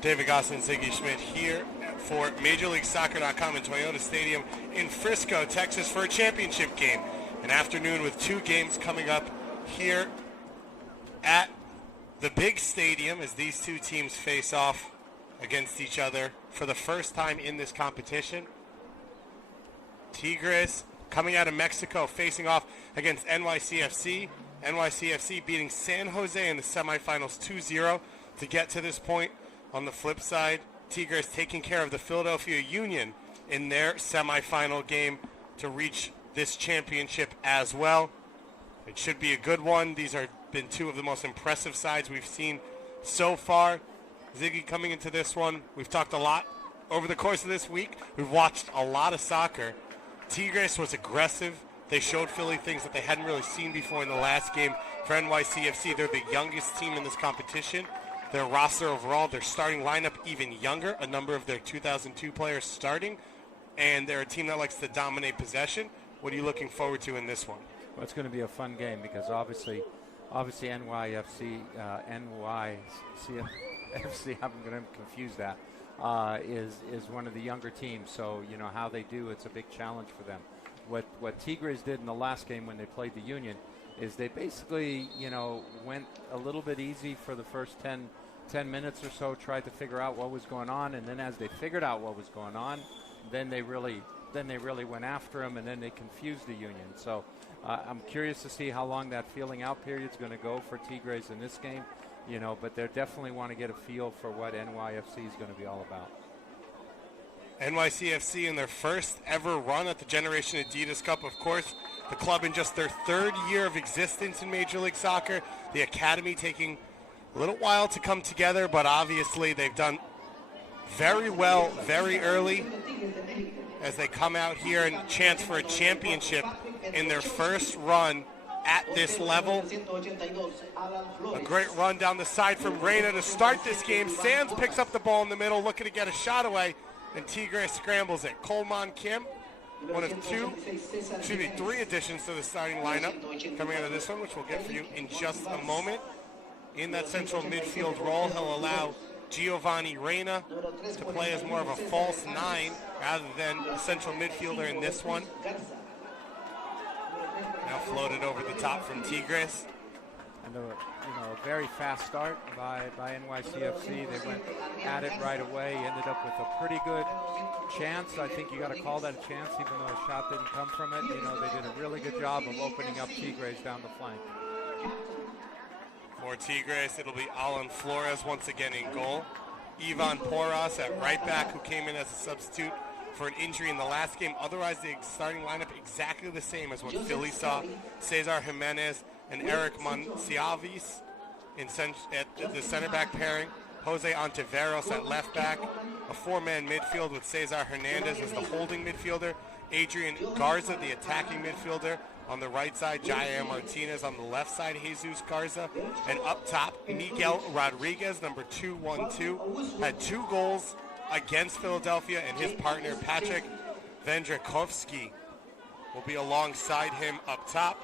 David Goss and Ziggy Schmidt here for MajorLeagueSoccer.com in Toyota Stadium in Frisco, Texas for a championship game. An afternoon with two games coming up here at the big stadium as these two teams face off against each other for the first time in this competition. Tigres coming out of Mexico facing off against NYCFC. NYCFC beating San Jose in the semifinals 2-0 to get to this point. On the flip side, Tigres taking care of the Philadelphia Union in their semifinal game to reach this championship as well. It should be a good one. These have been two of the most impressive sides we've seen so far. Ziggy, coming into this one, we've talked a lot over the course of this week. We've watched a lot of soccer. Tigres was aggressive. They showed Philly things that they hadn't really seen before in the last game. For NYCFC, they're the youngest team in this competition. Their roster overall, their starting lineup even younger, a number of their 2002 players starting, and they're a team that likes to dominate possession. What are you looking forward to in this one? Well, it's going to be a fun game because obviously NYCFC, I'm going to confuse that, is one of the younger teams. So, you know, how they do, it's a big challenge for them. What Tigres did in the last game when they played the Union is they basically, you know, went a little bit easy for the first 10 minutes or so, tried to figure out what was going on, and then as they figured out what was going on, then they really went after them, and then they confused the Union. So I'm curious to see how long that feeling out period is going to go for Tigres in this game, you know, but they definitely want to get a feel for what NYFC is going to be all about. NYCFC in their first ever run at the Generation Adidas Cup, of course. The club in just their third year of existence in Major League Soccer. The academy taking a little while to come together, but obviously they've done very well very early as they come out here and chance for a championship in their first run at this level. A great run down the side from Reyna to start this game. Sands picks up the ball in the middle, looking to get a shot away, and Tigres scrambles it. Coleman Kim, one of three additions to the starting lineup coming out of this one, which we'll get for you in just a moment. In that central midfield role, he'll allow Giovanni Reyna to play as more of a false nine rather than a central midfielder in this one. Now floated over the top from Tigres. And a very fast start by NYCFC. They went at it right away, ended up with a pretty good chance. I think you got to call that a chance, even though a shot didn't come from it. You know, they did a really good job of opening up Tigres down the flank. For Tigres, it'll be Alan Flores once again in goal. Ivan Porras at right back, who came in as a substitute for an injury in the last game. Otherwise, the starting lineup exactly the same as what Philly saw. Cesar Jimenez and Eric Monsiavis at the center back pairing. Jose Ontiveros at left back. A four-man midfield with Cesar Hernandez as the holding midfielder. Adrian Garza, the attacking midfielder. On the right side, Jair Martinez. On the left side, Jesus Garza. And up top, Miguel Rodriguez, number 212, had 2 goals against Philadelphia, and his partner, Patrick Vendrikovsky, will be alongside him up top.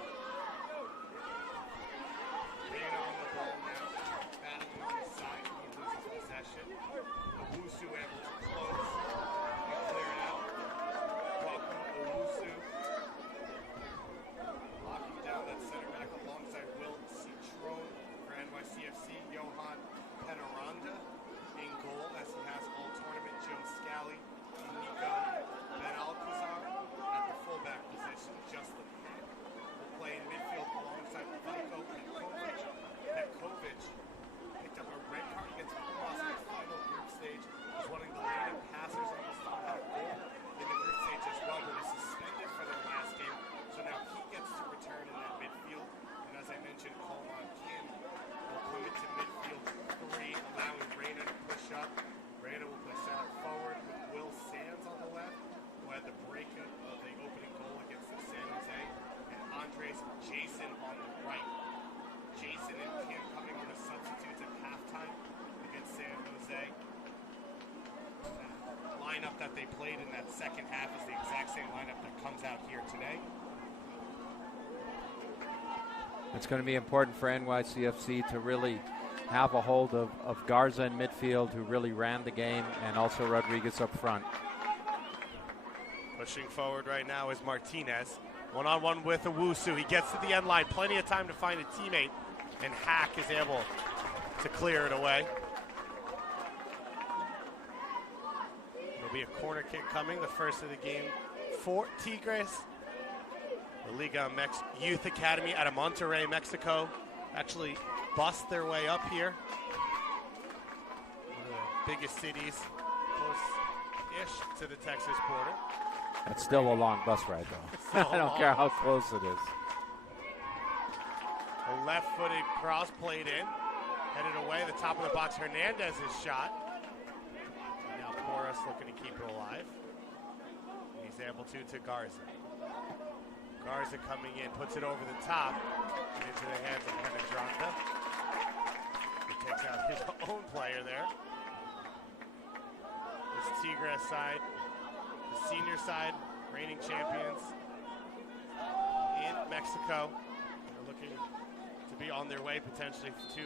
That they played in that second half is the exact same lineup that comes out here today. It's going to be important for NYCFC to really have a hold of Garza in midfield, who really ran the game, and also Rodriguez up front. Pushing forward right now is Martinez. One-on-one with Owusu. He gets to the end line. Plenty of time to find a teammate, and Hack is able to clear it away. There'll be a corner kick coming, the first of the game for Tigres. The Liga MX Youth Academy out of Monterrey, Mexico, actually bust their way up here. One of the biggest cities, close-ish to the Texas border. That's still a long bus ride, though. I don't care how close it is. A left-footed cross played in, headed away. The top of the box, Hernandez's shot. Now Porras looking to keep it alive. He's able to Garza. Garza coming in, puts it over the top and into the hands of Penedronta. He takes out his own player there. This Tigres side, the senior side, reigning champions in Mexico. They're looking to be on their way potentially to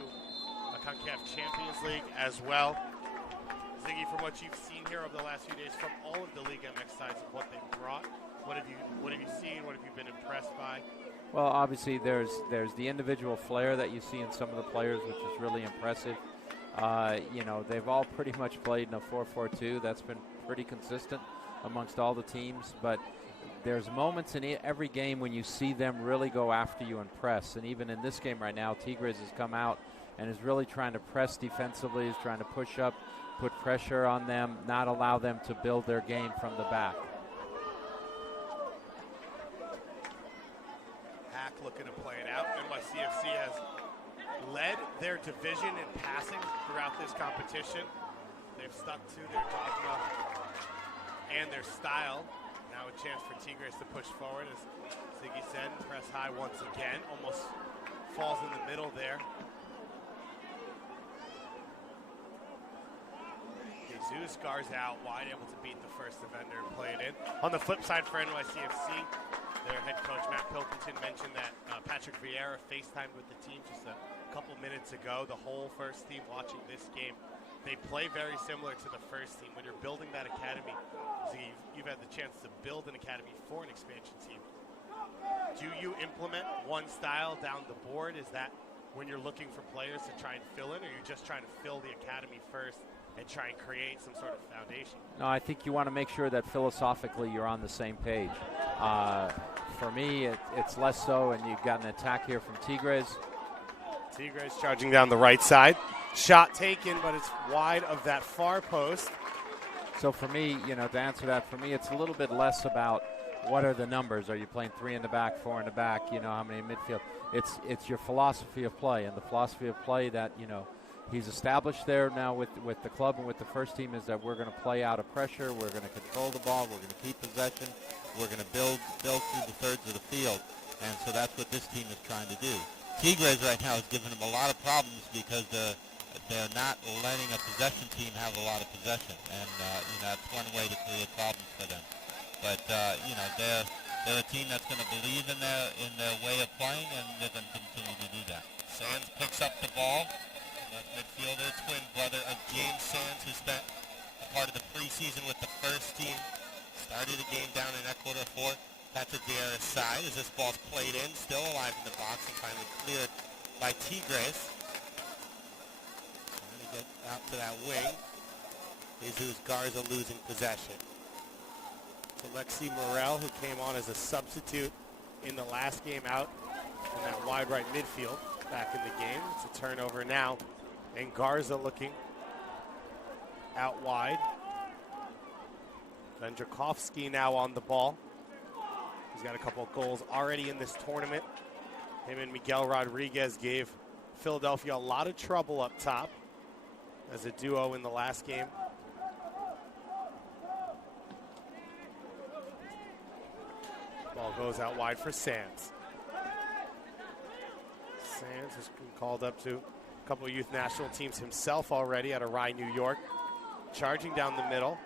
a CONCACAF Champions League as well. Ziggy, from what you've seen here over the last few days from all of the Liga MX sides of what they've brought, what have you seen? What have you been impressed by? Well, obviously there's the individual flair that you see in some of the players, which is really impressive. They've all pretty much played in a 4-4-2. That's been pretty consistent amongst all the teams, but there's moments in every game when you see them really go after you and press. And even in this game right now, Tigres has come out and is really trying to press defensively, is trying to push up, put pressure on them, not allow them to build their game from the back. Hack looking to play it out. NYCFC has led their division in passing throughout this competition. They've stuck to their dogma and their style. Now a chance for Tigres to push forward, as Ziggy said, press high once again. Almost falls in the middle there. Jesus Garza out wide, able to beat the first defender and play it in. On the flip side for NYCFC, their head coach Matt Pilkington mentioned that Patrick Vieira FaceTimed with the team just a couple minutes ago. The whole first team watching this game, they play very similar to the first team. When you're building that academy, so you've had the chance to build an academy for an expansion team. Do you implement one style down the board? Is that when you're looking for players to try and fill in, or you're just trying to fill the academy first and try and create some sort of foundation? No, I think you want to make sure that philosophically you're on the same page. For me, it's less so, and you've got an attack here from Tigres. Tigres charging down the right side. Shot taken, but it's wide of that far post. So for me, to answer that, for me, it's a little bit less about what are the numbers. Are you playing 3 in the back, 4 in the back, how many in midfield? It's your philosophy of play, and the philosophy of play that, he's established there now with the club and with the first team is that we're going to play out of pressure, we're going to control the ball, we're going to keep possession, we're going to build through the thirds of the field, and so that's what this team is trying to do. Tigres right now is giving them a lot of problems because they're not letting a possession team have a lot of possession, and that's one way to create problems for them. But they're a team that's going to believe in their way of playing, and they're going to continue to do that. Sands picks up the ball. Left midfielder, twin brother of James Sands, who spent a part of the preseason with the first team. Started the game down in Ecuador for Patrick Vieira's side as this ball's played in, still alive in the box and finally cleared by Tigres. Trying to get out to that wing. Jesus Garza losing possession. Alexi Morel, who came on as a substitute in the last game out in that wide right midfield back in the game. It's a turnover now. And Garza looking out wide. Vendrakovsky now on the ball. He's got a couple of goals already in this tournament. Him and Miguel Rodriguez gave Philadelphia a lot of trouble up top as a duo in the last game. Ball goes out wide for Sands. Sands has been called up to a couple of youth national teams himself already out of Rye, New York. Charging down the middle.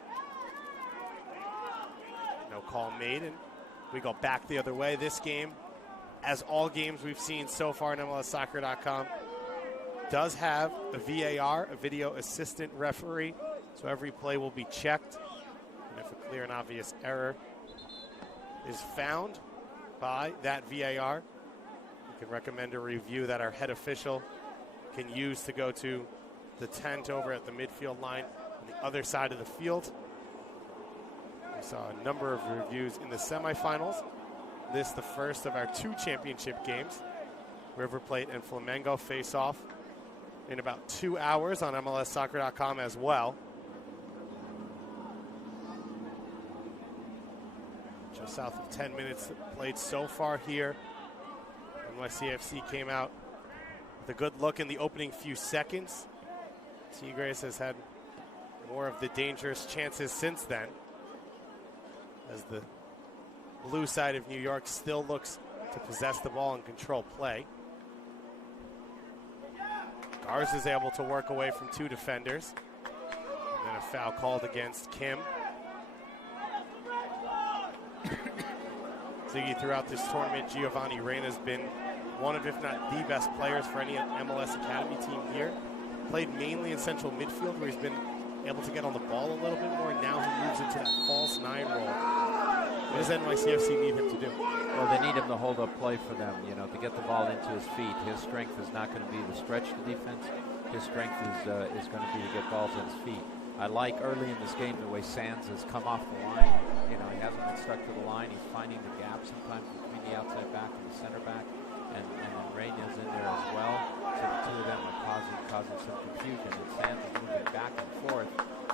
No call made, and we go back the other way. This game, as all games we've seen so far in MLSsoccer.com, does have a VAR, a video assistant referee, so every play will be checked. And if a clear and obvious error is found by that VAR, we can recommend a review that our head official can use to go to the tent over at the midfield line on the other side of the field. We saw a number of reviews in the semifinals. This the first of our 2 championship games. River Plate and Flamengo face off in about 2 hours on MLSsoccer.com as well. Just south of 10 minutes played so far here. NYCFC came out with a good look in the opening few seconds. Tigres has had more of the dangerous chances since then, as the blue side of New York still looks to possess the ball and control play. Garza is able to work away from 2 defenders. And then a foul called against Kim. Ziggy, throughout this tournament, Giovanni Reyna has been one of, if not the best players for any MLS Academy team here. Played mainly in central midfield, where he's been able to get on the ball a little bit more, and now he moves into that false 9 role. What does NYCFC need him to do? Well, they need him to hold up play for them, to get the ball into his feet. His strength is not going to be to stretch the defense. His strength is going to be to get balls at his feet. I like early in this game the way Sands has come off the line. He hasn't been stuck to the line. He's finding the gap sometimes between the outside back and the center back. And then Reyna's in there as well. So the 2 of them are causing some confusion. And Sands is moving back and forth,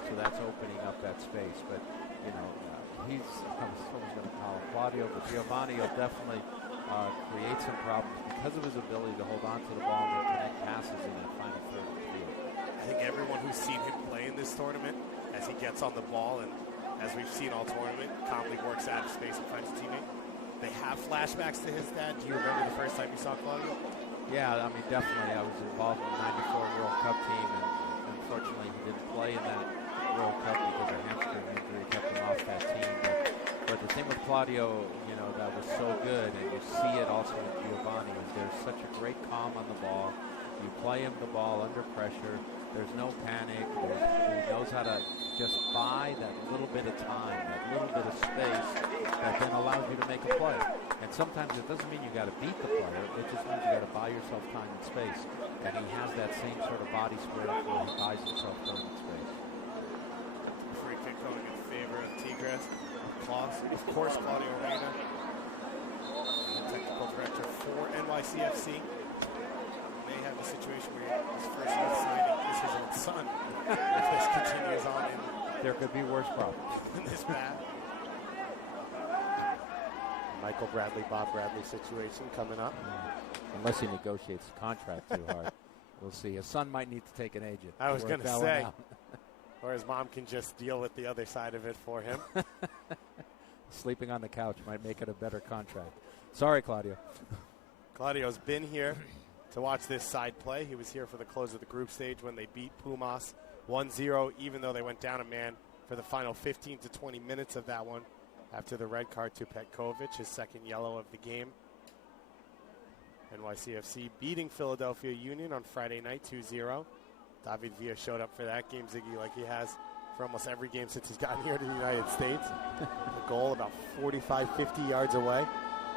so that's opening up that space. But, I was going to call him Claudio, but Giovanni will definitely create some problems because of his ability to hold on to the ball and connect passes in that final third of the field. I think everyone who's seen him play in this tournament, as he gets on the ball and as we've seen all tournament, calmly works out of space and finds a teammate. They have flashbacks to his dad. Do you remember the first time you saw Claudio? Yeah, definitely. I was involved in the '94 World Cup team, and unfortunately he didn't play in that World Cup because of hamstring injury kept him off that team. But the thing with Claudio, that was so good, and you see it also in Giovanni, is there's such a great calm on the ball. You play him the ball under pressure. There's no panic. He knows how to just buy that little bit of time, that little bit of space that then allows you to make a play. And sometimes it doesn't mean you got to beat the player. It just means you got to buy yourself time and space. And he has that same sort of body spirit where he buys himself time and space. Free kick going in favor of Tigres. Of course, Claudio Reyna, the technical director for NYCFC, may have a situation where his first youth signing is his own son. If this continues on there could be worse problems in this bad. Michael Bradley, Bob Bradley situation coming up. Unless he negotiates the contract too hard. We'll see. His son might need to take an agent. I was going to say. Or his mom can just deal with the other side of it for him. Sleeping on the couch might make it a better contract. Sorry, Claudio. Claudio's been here to watch this side play. He was here for the close of the group stage when they beat Pumas 1-0, even though they went down a man for the final 15 to 20 minutes of that one after the red card to Petkovic, his second yellow of the game. NYCFC beating Philadelphia Union on Friday night 2-0. David Villa showed up for that game, Ziggy, like he has for almost every game since he's gotten here to the United States. The goal about 45, 50 yards away.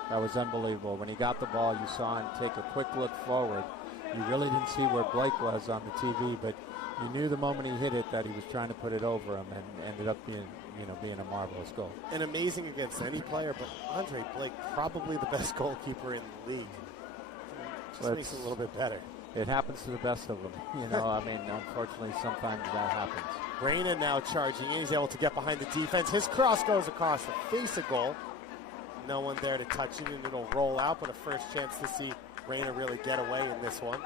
That was unbelievable. When he got the ball, you saw him take a quick look forward. You really didn't see where Blake was on the TV, but you knew the moment he hit it that he was trying to put it over him, and ended up being a marvelous goal. And amazing against any player, but Andre Blake, probably the best goalkeeper in the league. Just makes it a little bit better. It happens to the best of them. Unfortunately, sometimes that happens. Reyna now charging in. He's able to get behind the defense. His cross goes across the face of goal. No one there to touch it, and it'll roll out, but a first chance to see Reyna really get away in this one.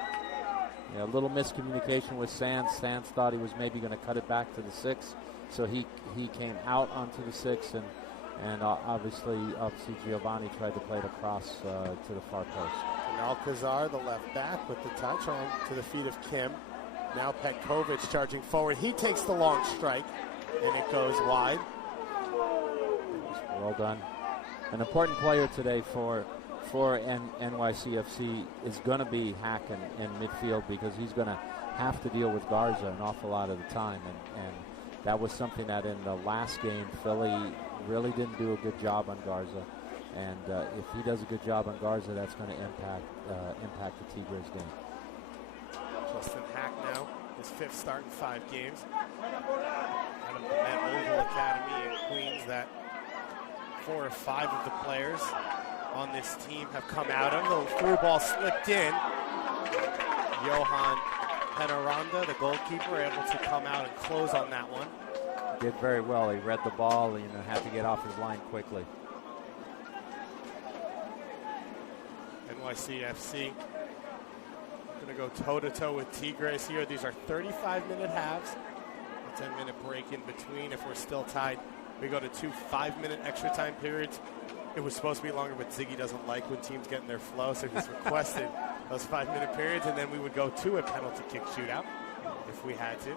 Yeah, a little miscommunication with Sands. Sands thought he was maybe going to cut it back to the 6, so he came out onto the 6, and obviously Giovanni tried to play it across to the far post. And Alcazar, the left back, with the touch on to the feet of Kim. Now Petkovic charging forward. He takes the long strike, and it goes wide. Well done. An important player today for for NYCFC is going to be Hack in midfield, because he's going to have to deal with Garza an awful lot of the time. And that was something that in the last game, Philly really didn't do a good job on Garza. And if he does a good job on Garza, that's going to impact the Tigres game. Justin Hack now, his 5th start in 5 games. Out of the Met Oval Academy in Queens, that 4 or 5 of the players on this team have come out of. The through ball slipped in. Johan Penaranda, the goalkeeper, able to come out and close on that one. Did very well. He read the ball and had to get off his line quickly. NYCFC going to go toe-to-toe with Tigres here. These are 35-minute halves. A 10-minute break in between. If we're still tied, we go to 2 5-minute extra time periods. It was supposed to be longer, but Ziggy doesn't like when teams get in their flow, so he's requested those 5-minute periods, and then we would go to a penalty kick shootout if we had to.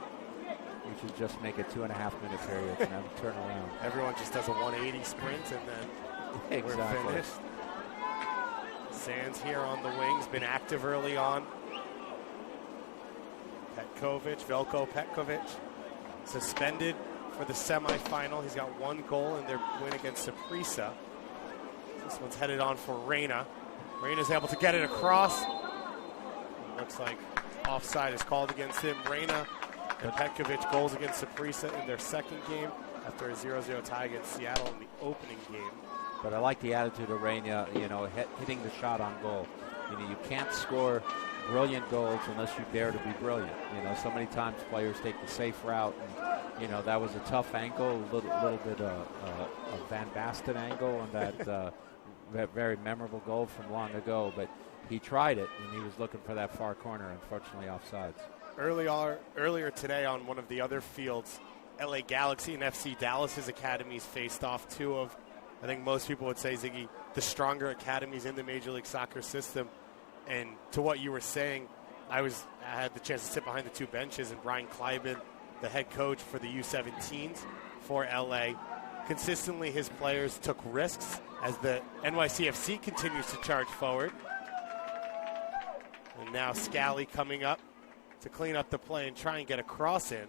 We should just make it 2.5-minute periods and have a turn around. Everyone just does a 180 sprint, and then we're finished. Sands here on the wings, been active early on. Velko Petkovic, suspended for the semifinal. He's got 1 goal in their win against Saprissa. This one's headed on for Reyna. Reyna's able to get it across. Looks like offside is called against him. Reyna and Petkovic goals against Saprissa in their 2nd game after a 0-0 tie against Seattle in the opening game. But I like the attitude of Reyna, hitting the shot on goal. You can't score brilliant goals unless you dare to be brilliant. So many times players take the safe route, and that was a tough angle, a little bit of a Van Basten angle on that very memorable goal from long ago. But he tried it, and he was looking for that far corner, unfortunately offsides. Earlier today on one of the other fields, LA Galaxy and FC Dallas's academies faced off. 2 of, I think most people would say, Ziggy, the stronger academies in the Major League Soccer system. And to what you were saying, I had the chance to sit behind the 2 benches, and Brian Kleiben, the head coach for the U17s for LA, consistently his players took risks as the NYCFC continues to charge forward. And now Scally coming up to clean up the play and try and get a cross in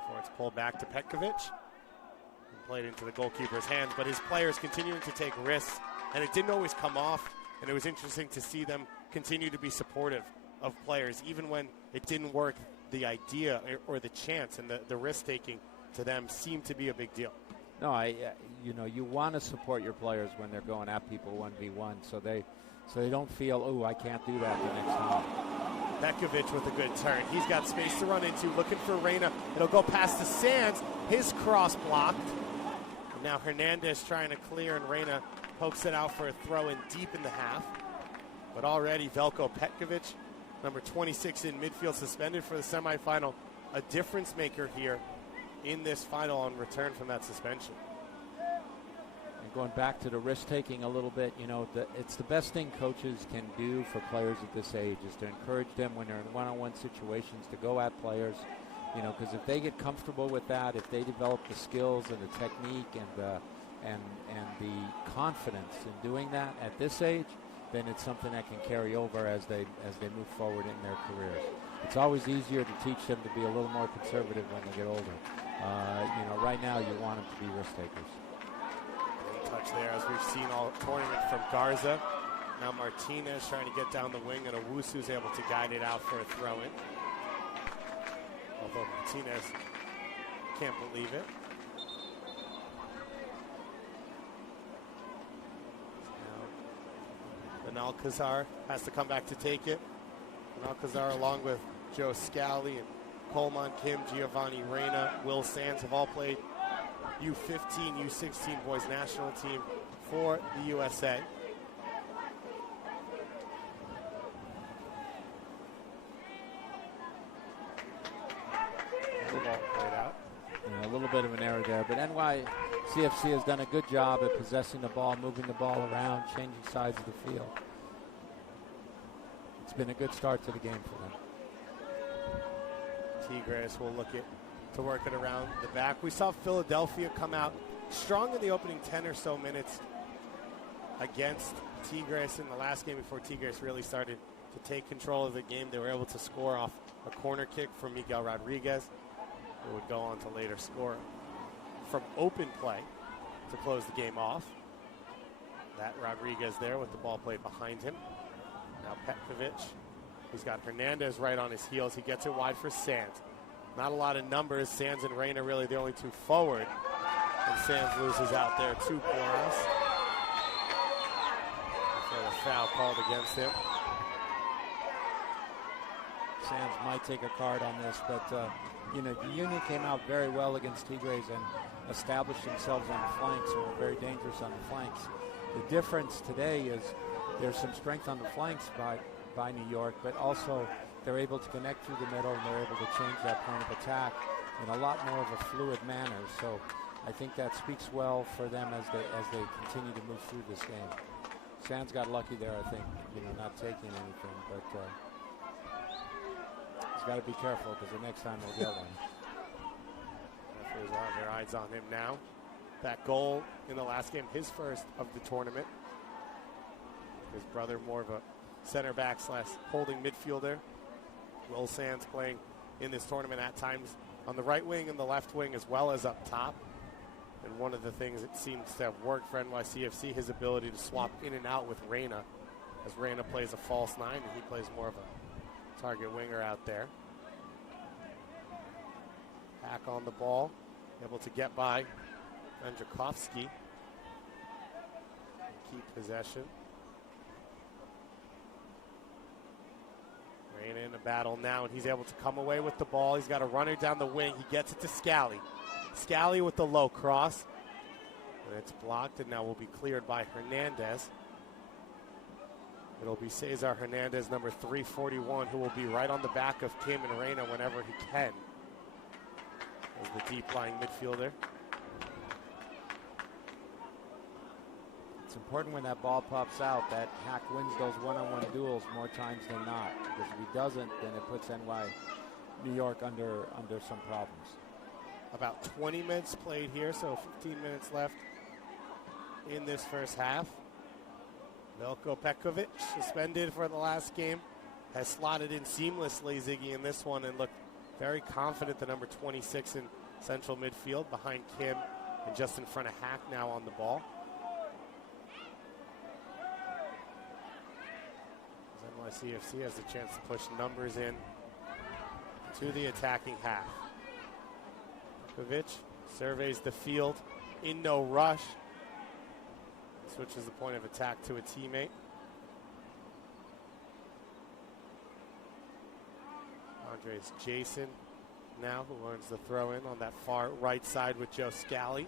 before it's pulled back to Petkovic and played into the goalkeeper's hands. But his players continuing to take risks, and it didn't always come off. And it was interesting to see them continue to be supportive of players, even when it didn't work. The idea or the chance and the risk-taking to them seemed to be a big deal. No, you want to support your players when they're going at people 1v1, so they don't feel, oh, I can't do that the next time. Petkovic with a good turn. He's got space to run into, looking for Reyna. It'll go past the Sands. His cross blocked. And now Hernandez trying to clear, and Reyna pokes it out for a throw in deep in the half. But already Velko Petkovic, number 26 in midfield, suspended for the semifinal. A difference maker here in this final on return from that suspension. And going back to the risk-taking a little bit, it's the best thing coaches can do for players at this age is to encourage them when they're in one-on-one situations to go at players, because if they get comfortable with that, if they develop the skills and the technique and the confidence in doing that at this age, then it's something that can carry over as they move forward in their careers. It's always easier to teach them to be a little more conservative when they get older. Right now you want them to be risk takers. Touch there, as we've seen all tournament from Garza. Now Martinez trying to get down the wing, and Owusu's able to guide it out for a throw-in. Although Martinez can't believe it. Now Benalcazar has to come back to take it. Benalcazar, along with Joe Scally and Coleman Kim, Giovanni Reyna, Will Sands, have all played U15, U16 boys national team for the USA. A little bit of an error there, but NYCFC has done a good job at possessing the ball, moving the ball around, changing sides of the field. It's been a good start to the game for them. Tigres will look to work it around the back. We saw Philadelphia come out strong in the opening 10 or so minutes. against Tigres in the last game before Tigres really started to take control of the game. They were able to score off a corner kick from Miguel Rodriguez, who would go on to later score from open play to close the game off. That Rodriguez there with the ball played behind him. Now Petkovic, he's got Hernandez right on his heels. He gets it wide for Sands. Not a lot of numbers. Sands and Reyna really the only two forward. And Sands loses out there 2 points. For the foul called against him. Sands might take a card on this, but the Union came out very well against Tigres and established themselves on the flanks and were very dangerous on the flanks. The difference today is there's some strength on the flanks by New York, but also they're able to connect through the middle and they're able to change that point of attack in a lot more of a fluid manner. So I think that speaks well for them as they continue to move through this game. Sands got lucky there, I think, not taking anything, but he's got to be careful because the next time he'll get one. Referees will have their eyes on him now. That goal in the last game, his first of the tournament. His brother, more of a center back / holding midfielder. Will Sands playing in this tournament at times on the right wing and the left wing as well as up top. And one of the things that seems to have worked for NYCFC, his ability to swap in and out with Reyna, as Reyna plays a false 9 and he plays more of a target winger out there. Hack on the ball, able to get by Andrzejkowski. Keep possession. Reyna in a battle now, and he's able to come away with the ball. He's got a runner down the wing. He gets it to Scally. Scally with the low cross. And it's blocked, and now will be cleared by Hernandez. It'll be Cesar Hernandez, number 341, who will be right on the back of Kim and Reyna whenever he can, as the deep-lying midfielder. It's important when that ball pops out that Hack wins those one-on-one duels more times than not, because if he doesn't, then it puts New York under some problems. About 20 minutes played here, so 15 minutes left in this first half. Veljko Petkovic, suspended for the last game, has slotted in seamlessly, Ziggy, in this one and looked very confident, the number 26 in central midfield behind Kim and just in front of Hack now on the ball. As NYCFC has a chance to push numbers in to the attacking half. Petkovic surveys the field in no rush. Switches the point of attack to a teammate. Andres Jason now, who learns the throw in on that far right side with Joe Scally.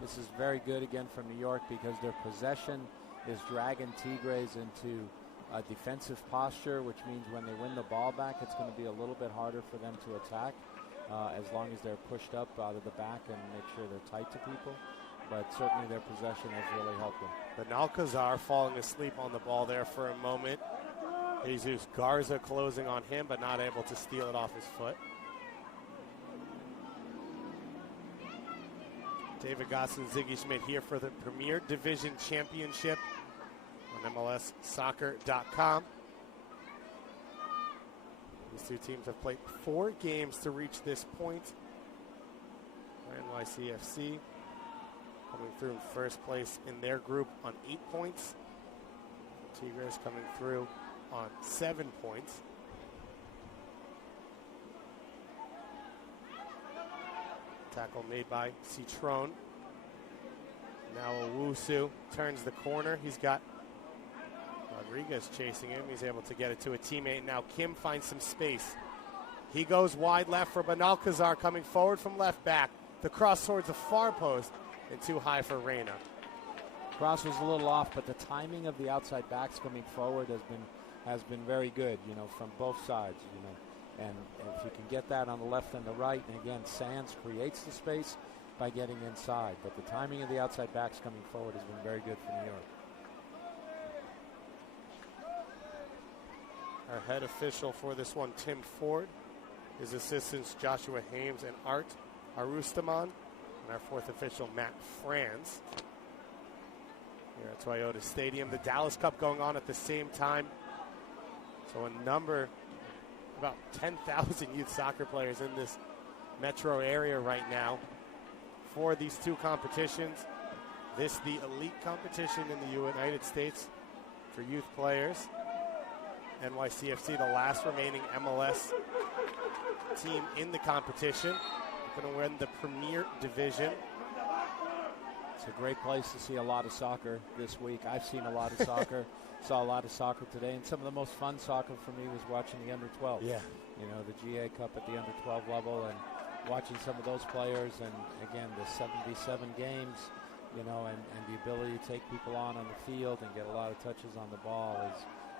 This is very good again from New York because their possession is dragging Tigres into a defensive posture, which means when they win the ball back, it's going to be a little bit harder for them to attack as long as they're pushed up out of the back and make sure they're tight to people. But certainly their possession has really helped them. Benalcazar falling asleep on the ball there for a moment. Jesus Garza closing on him, but not able to steal it off his foot. David Goss and Ziggy Schmidt here for the Premier Division Championship on MLSsoccer.com. These two teams have played 4 games to reach this point. NYCFC coming through in first place in their group on 8 points. Tigres coming through on 7 points. Tackle made by Citron. Now Owusu turns the corner. He's got Rodriguez chasing him. He's able to get it to a teammate. Now Kim finds some space. He goes wide left for Benalcazar coming forward from left back. The cross towards the far post and too high for Reyna. Cross was a little off, but the timing of the outside backs coming forward has been very good, from both sides, And if you can get that on the left and the right, and again, Sands creates the space by getting inside. But the timing of the outside backs coming forward has been very good for New York. Our head official for this one, Tim Ford. His assistants, Joshua Hames and Art Arustaman. And our fourth official, Matt Franz. here at Toyota Stadium. The Dallas Cup going on at the same time. So about 10,000 youth soccer players in this metro area right now for these two competitions. This, the elite competition in the United States for youth players. NYCFC, the last remaining MLS team in the competition, going to win the Premier Division. It's a great place to see a lot of soccer this week. I've seen a lot of soccer, saw a lot of soccer today, and some of the most fun soccer for me was watching the under 12. Yeah. You know, the GA Cup at the under 12 level, and watching some of those players, and again, the 77 games, you know, and the ability to take people on the field and get a lot of touches on the ball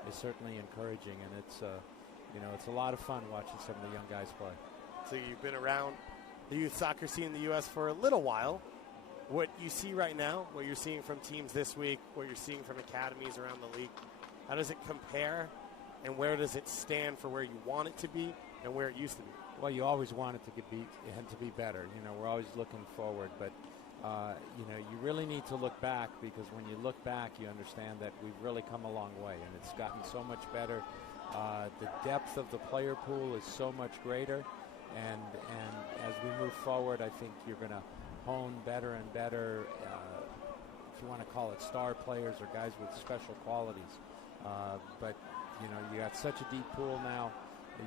is certainly encouraging, and it's it's a lot of fun watching some of the young guys play. So you've been around the youth soccer scene in the U.S. for a little while. What you see right now, what you're seeing from teams this week, what you're seeing from academies around the league, how does it compare, and where does it stand for where you want it to be and where it used to be? Well, you always want it to be better. You know, we're always looking forward, but you really need to look back, because when you look back, you understand that we've really come a long way, and it's gotten so much better. The depth of the player pool is so much greater, and as we move forward, I think you're going to hone better and better, if you want to call it star players or guys with special qualities. But, you know, you got such a deep pool now.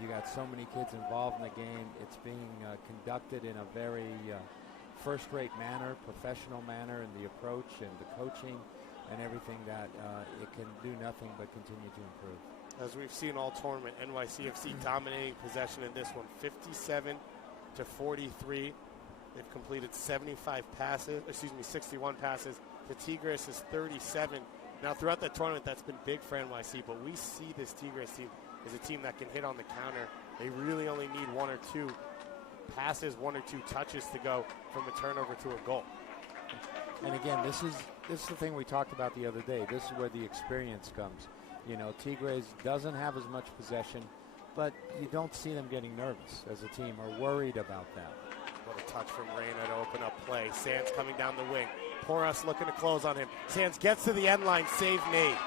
You got so many kids involved in the game. It's being conducted in a very first-rate manner, professional manner, in the approach and the coaching and everything, that it can do nothing but continue to improve. As we've seen all tournament, NYCFC dominating possession in this one, 57-43. They've completed 61 passes. The Tigres is 37. Now, throughout the tournament, that's been big for NYC, but we see this Tigres team as a team that can hit on the counter. They really only need one or two passes, one or two touches to go from a turnover to a goal. And again, this is the thing we talked about the other day. This is where the experience comes. You know, Tigres doesn't have as much possession, but you don't see them getting nervous as a team or worried about that. What a touch from Reyna to open up play. Sands coming down the wing. Porras looking to close on him. Sands gets to the end line. Save made.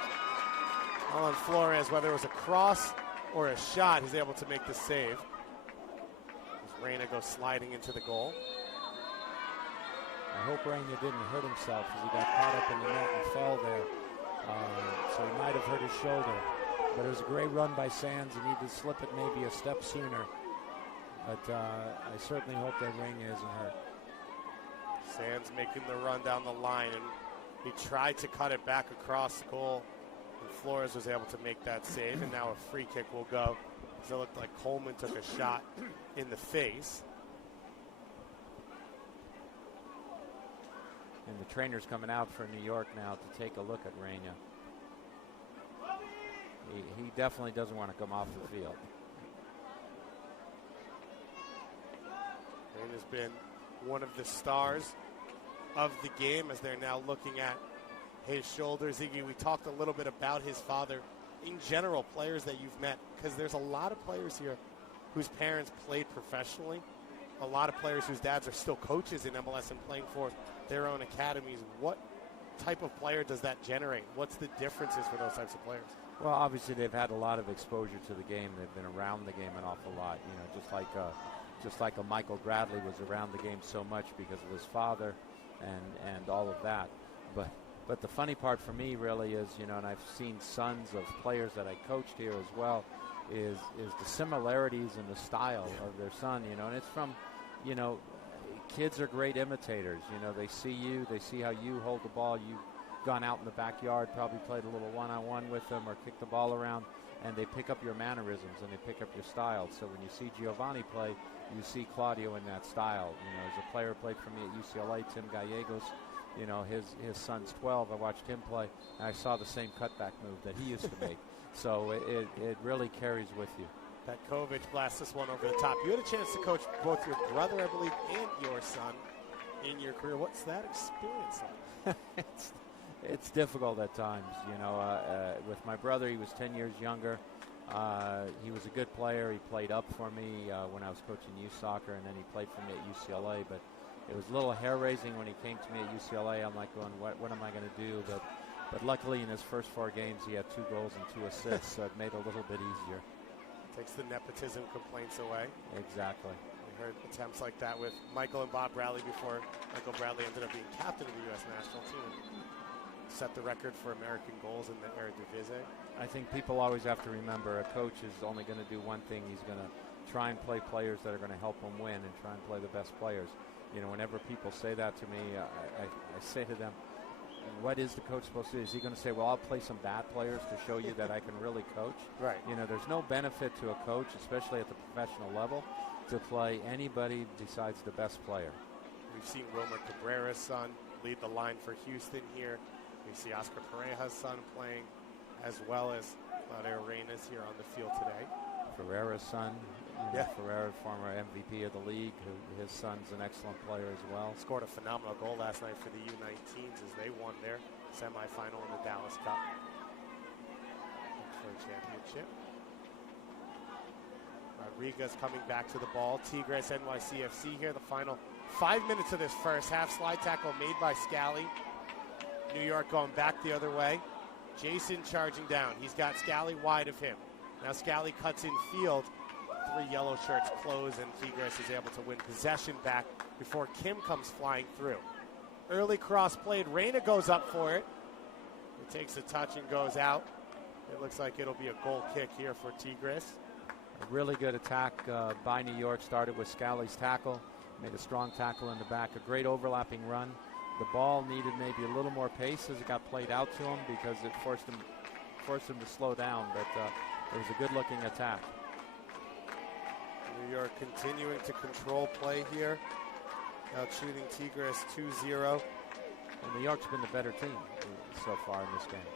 Alan Flores, whether it was a cross or a shot, he's able to make the save. As Reyna goes sliding into the goal. I hope Reyna didn't hurt himself, as he got caught up in the net and fell there. So he might have hurt his shoulder. But it was a great run by Sands. He needed to slip it maybe a step sooner. But I certainly hope that Reyna isn't hurt. Sands making the run down the line, and he tried to cut it back across the goal, and Flores was able to make that save, and now a free kick will go. So it looked like Coleman took a shot in the face. And the trainer's coming out for New York now to take a look at Reyna. He definitely doesn't want to come off the field. Reyna's been one of the stars of the game, as they're now looking at his shoulder. Ziggy, we talked a little bit about his father. In general, players that you've met, because there's a lot of players here whose parents played professionally, a lot of players whose dads are still coaches in MLS and playing for their own academies. What type of player does that generate? What's the differences for those types of players? Well, obviously they've had a lot of exposure to the game. They've been around the game an awful lot. You know, just like a Michael Bradley was around the game so much because of his father and all of that. But the funny part for me really is, you know, and I've seen sons of players that I coached here as well, is the similarities in the style of their son, you know, and it's from, you know, kids are great imitators. You know, they see you, they see how you hold the ball. You've gone out in the backyard, probably played a little one-on-one with them or kicked the ball around, and they pick up your mannerisms and they pick up your style. So when you see Giovanni play, you see Claudio in that style. You know, as a player played for me at UCLA, Tim Gallegos, you know, his son's 12. I watched him play, and I saw the same cutback move that he used to make. So it really carries with you. Petkovic blasts this one over the top. You had a chance to coach both your brother, I believe, and your son in your career. What's that experience like? It's difficult at times. You know, with my brother, he was 10 years younger. He was a good player. He played up for me when I was coaching youth soccer, and then he played for me at UCLA. But it was a little hair-raising when he came to me at UCLA. I'm like going, what am I going to do? But But luckily, in his first 4 games, he had 2 goals and 2 assists, so it made it a little bit easier. Takes the nepotism complaints away. Exactly. We heard attempts like that with Michael and Bob Bradley before Michael Bradley ended up being captain of the U.S. national team and set the record for American goals in the Eredivisie. I think people always have to remember a coach is only going to do one thing. He's going to try and play players that are going to help him win and try and play the best players. You know, whenever people say that to me, I say to them, what is the coach supposed to do? Is he going to say, well, I'll play some bad players to show you that I can really coach? Right. You know, there's no benefit to a coach, especially at the professional level, to play anybody besides the best player. We've seen Wilmer Cabrera's son lead the line for Houston here. We see Oscar Pareja's son playing, as well as Claudio Reyna's here on the field today. Ferreira's son. Yeah. Ferreira, former MVP of the league. His son's an excellent player as well. Scored a phenomenal goal last night for the U19s as they won their semifinal in the Dallas Cup for a championship. Rodriguez coming back to the ball. Tigres NYCFC here. The final 5 minutes of this first half. Slide tackle made by Scally. New York going back the other way. Jason charging down. He's got Scally wide of him. Now Scally cuts in field. 3 yellow shirts close, and Tigres is able to win possession back before Kim comes flying through. Early cross played. Reyna goes up for it. It takes a touch and goes out. It looks like it'll be a goal kick here for Tigres. A really good attack by New York. Started with Scally's tackle. Made a strong tackle in the back. A great overlapping run. The ball needed maybe a little more pace as it got played out to him because it forced him to slow down. But it was a good-looking attack. New York continuing to control play here. Out shooting Tigres 2-0. And New York's been the better team so far in this game.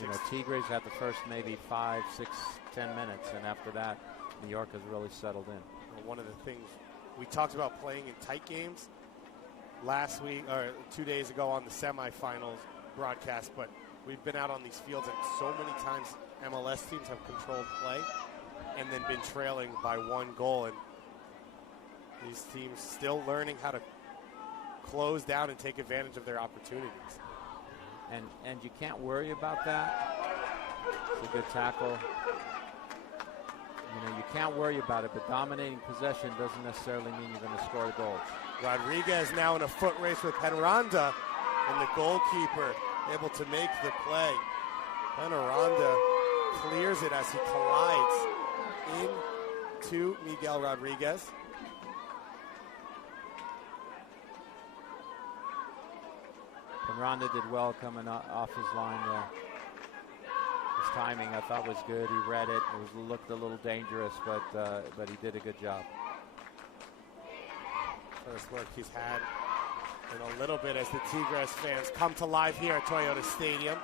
You know, Tigres had the first maybe 5, 6, 10 minutes, and after that, New York has really settled in. Well, one of the things we talked about playing in tight games last week or 2 days ago on the semifinals broadcast, but we've been out on these fields and so many times MLS teams have controlled play and then been trailing by 1 goal, and these teams still learning how to close down and take advantage of their opportunities. And you can't worry about that. It's a good tackle. You know, you can't worry about it, but dominating possession doesn't necessarily mean you're going to score goals. Rodriguez now in a foot race with Penaranda, and the goalkeeper able to make the play. Penaranda clears it as he collides into Miguel Rodriguez. Penaranda did well coming off his line there. His timing, I thought, was good. He read it. It looked a little dangerous, but he did a good job. First work he's had in a little bit as the Tigres fans come to life here at Toyota Stadium.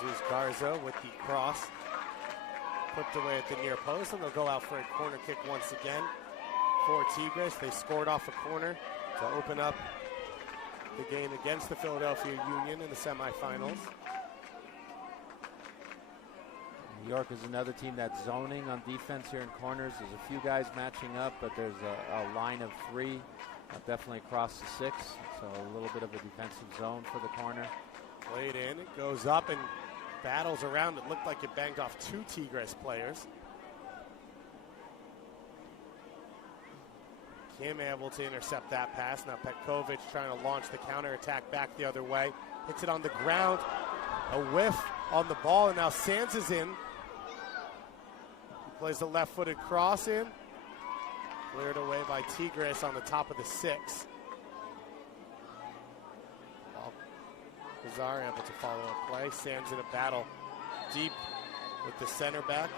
Jesus Garza with the cross. Clipped away at the near post, and they'll go out for a corner kick once again for Tigres. They scored off a corner to open up the game against the Philadelphia Union in the semifinals. New York is another team that's zoning on defense here in corners. There's a few guys matching up, but there's a line of 3 definitely across the 6. So a little bit of a defensive zone for the corner. Played in, it goes up and battles around. It looked like it banged off 2 Tigres players. Kim able to intercept that pass. Now Petkovic trying to launch the counterattack back the other way. Hits it on the ground. A whiff on the ball, and now Sands is in. He plays the left-footed cross in. Cleared away by Tigres on the top of the 6. Bizarre able to follow up play. Sands in a battle deep with the center back.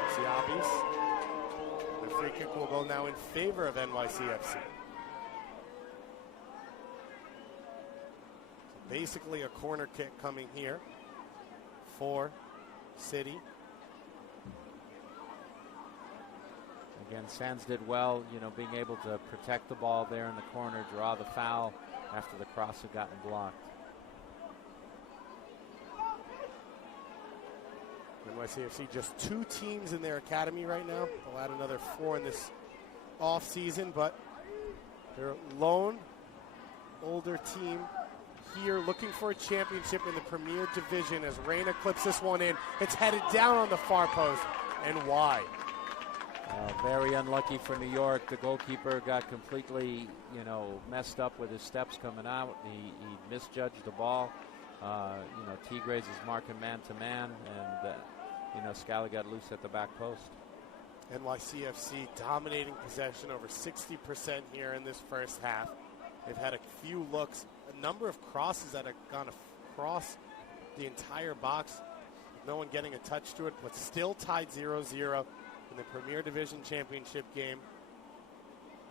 That's the obvious. The free kick will go now in favor of NYCFC. So basically a corner kick coming here for City. Again, Sands did well, you know, being able to protect the ball there in the corner, draw the foul after the cross had gotten blocked. NYCFC just 2 teams in their academy right now. They'll add another 4 in this off season, but their lone older team here looking for a championship in the Premier Division as Reyna clips this one in. It's headed down on the far post and wide. Very unlucky for New York. The goalkeeper got completely, messed up with his steps coming out. He misjudged the ball. Tigres is marking man-to-man, and, Scally got loose at the back post. NYCFC dominating possession, over 60% here in this first half. They've had a few looks, a number of crosses that have gone across the entire box. No one getting a touch to it, but still tied 0-0 in the Premier Division Championship game.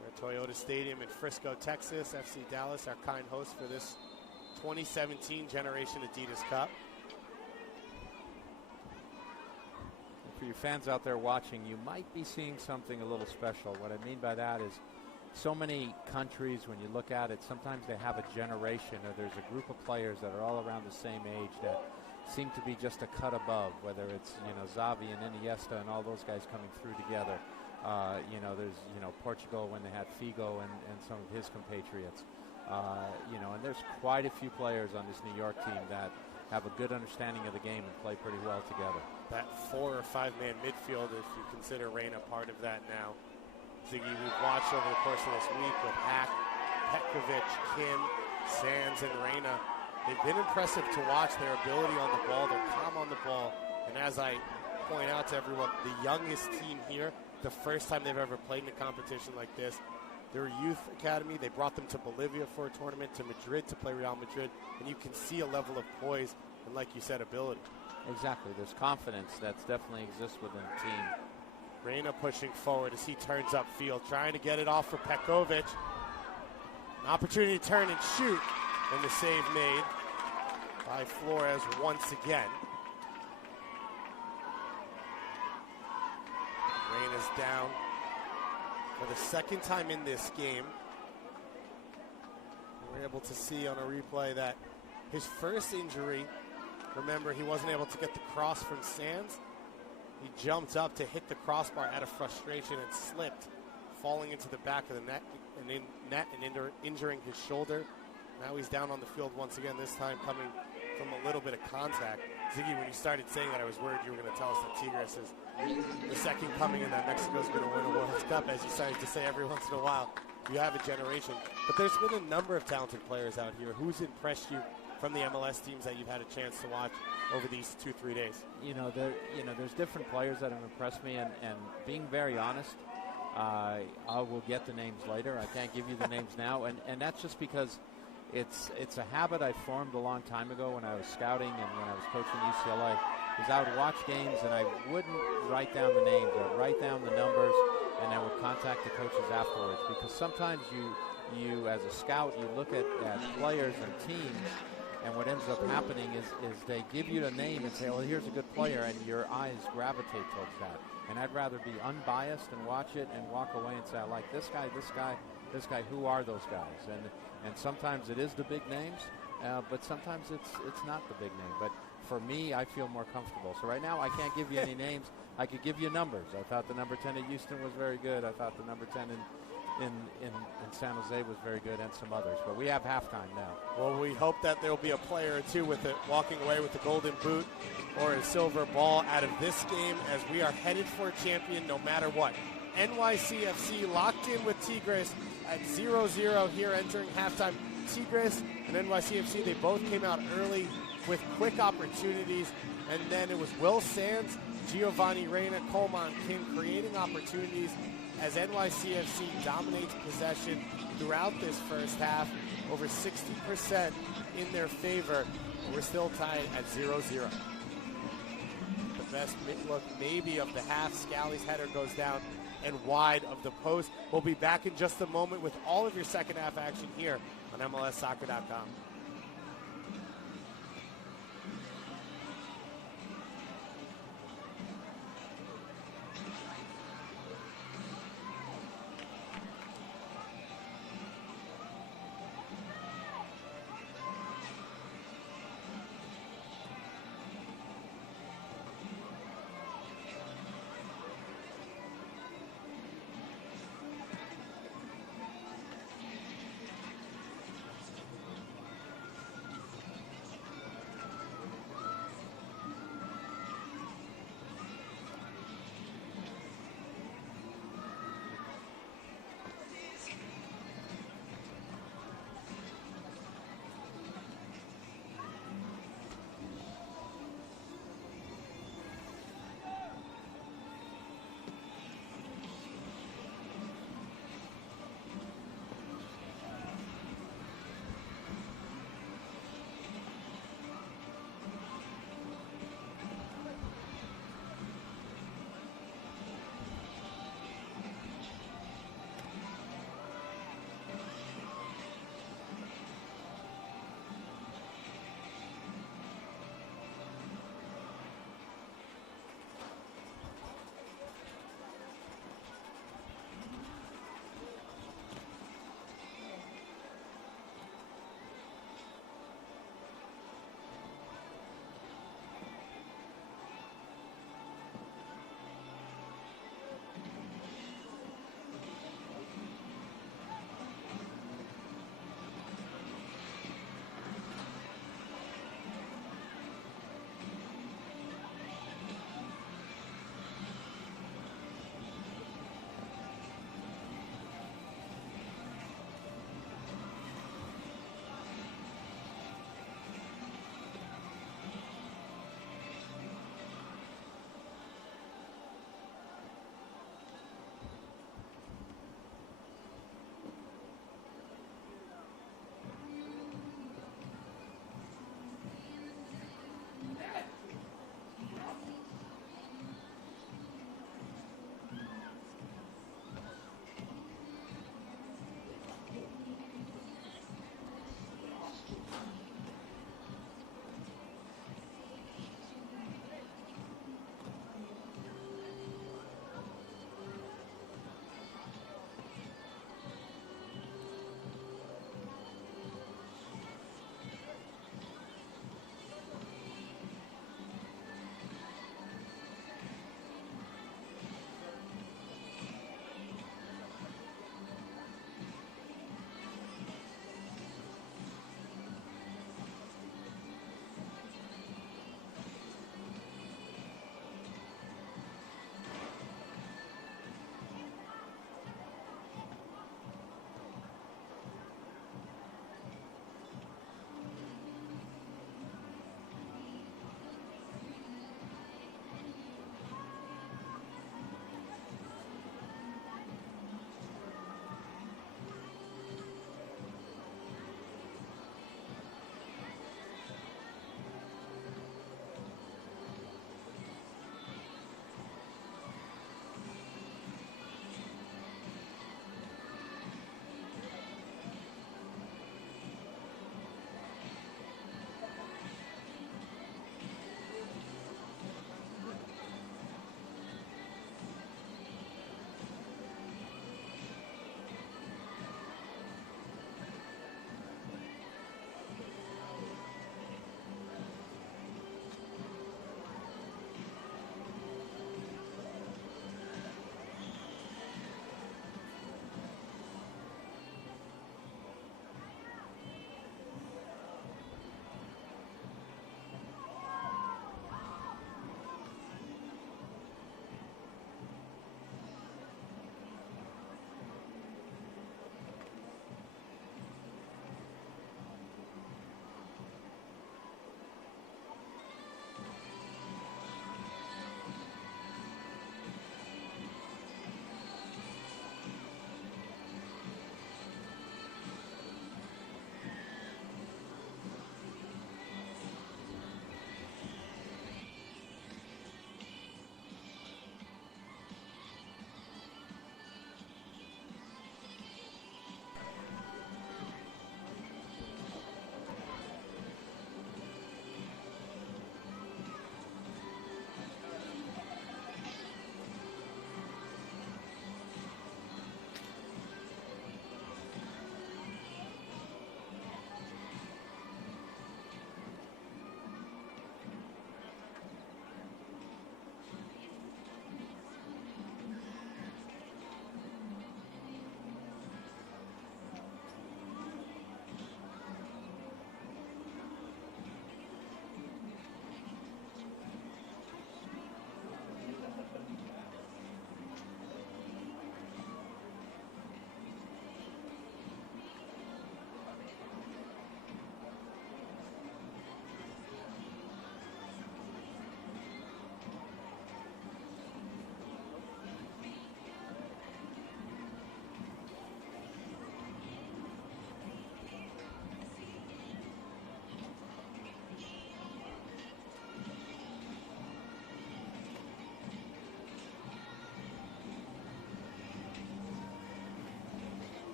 We're at Toyota Stadium in Frisco, Texas. FC Dallas, our kind host for this 2017 Generation Adidas Cup. For you fans out there watching, you might be seeing something a little special. What I mean by that is so many countries, when you look at it, sometimes they have a generation or there's a group of players that are all around the same age that seem to be just a cut above, whether it's, Xavi and Iniesta and all those guys coming through together. There's, Portugal when they had Figo and some of his compatriots. And there's quite a few players on this New York team that have a good understanding of the game and play pretty well together. That 4 or 5 man midfield, if you consider Reyna part of that now. Ziggy, we've watched over the course of this week with Hack, Petkovic, Kim, Sands, and Reyna. They've been impressive to watch, their ability on the ball, their calm on the ball. And as I point out to everyone, the youngest team here, the first time they've ever played in a competition like this. They're a youth academy. They brought them to Bolivia for a tournament, to Madrid to play Real Madrid. And you can see a level of poise and, like you said, ability. Exactly. There's confidence that definitely exists within the team. Reyna pushing forward as he turns upfield, trying to get it off for Petkovic. An opportunity to turn and shoot. And the save made by Flores once again. Reyna's down for the second time in this game. We're able to see on a replay that his first injury, remember, he wasn't able to get the cross from Sands. He jumped up to hit the crossbar out of frustration and slipped, falling into the back of the net and injuring his shoulder. Now he's down on the field once again, this time coming from a little bit of contact. Ziggy, when you started saying that, I was worried you were going to tell us that Tigres is the second coming and that Mexico's going to win a World Cup, as you started to say every once in a while. You have a generation. But there's been a number of talented players out here. Who's impressed you from the MLS teams that you've had a chance to watch over these 2-3 days? There's different players that have impressed me, and being very honest, I will get the names later. I can't give you the names now, and that's just because it's a habit I formed a long time ago when I was scouting and when I was coaching UCLA. Is I would watch games and I wouldn't write down the names. I'd write down the numbers and I would contact the coaches afterwards, because sometimes you as a scout, you look at players and teams, and what ends up happening is they give you a name and say, well, here's a good player, and your eyes gravitate towards that. And I'd rather be unbiased and watch it and walk away and say, I like this guy, who are those guys? And sometimes it is the big names, but sometimes it's not the big name. But for me, I feel more comfortable. So right now, I can't give you any names. I could give you numbers. I thought the number 10 at Houston was very good. I thought the number 10 in San Jose was very good, and some others. But we have halftime now. Well, we hope that there will be a player or two with it walking away with the golden boot or a silver ball out of this game, as we are headed for a champion no matter what. NYCFC locked in with Tigres at 0-0 here entering halftime. Tigres and NYCFC, they both came out early with quick opportunities, and then it was Will Sands, Giovanni Reyna, Coleman Kim creating opportunities as NYCFC dominates possession throughout this first half, over 60% in their favor. We're still tied at 0-0. The best look maybe of the half. Scally's header goes down and wide of the post. We'll be back in just a moment with all of your second half action here on MLSsoccer.com.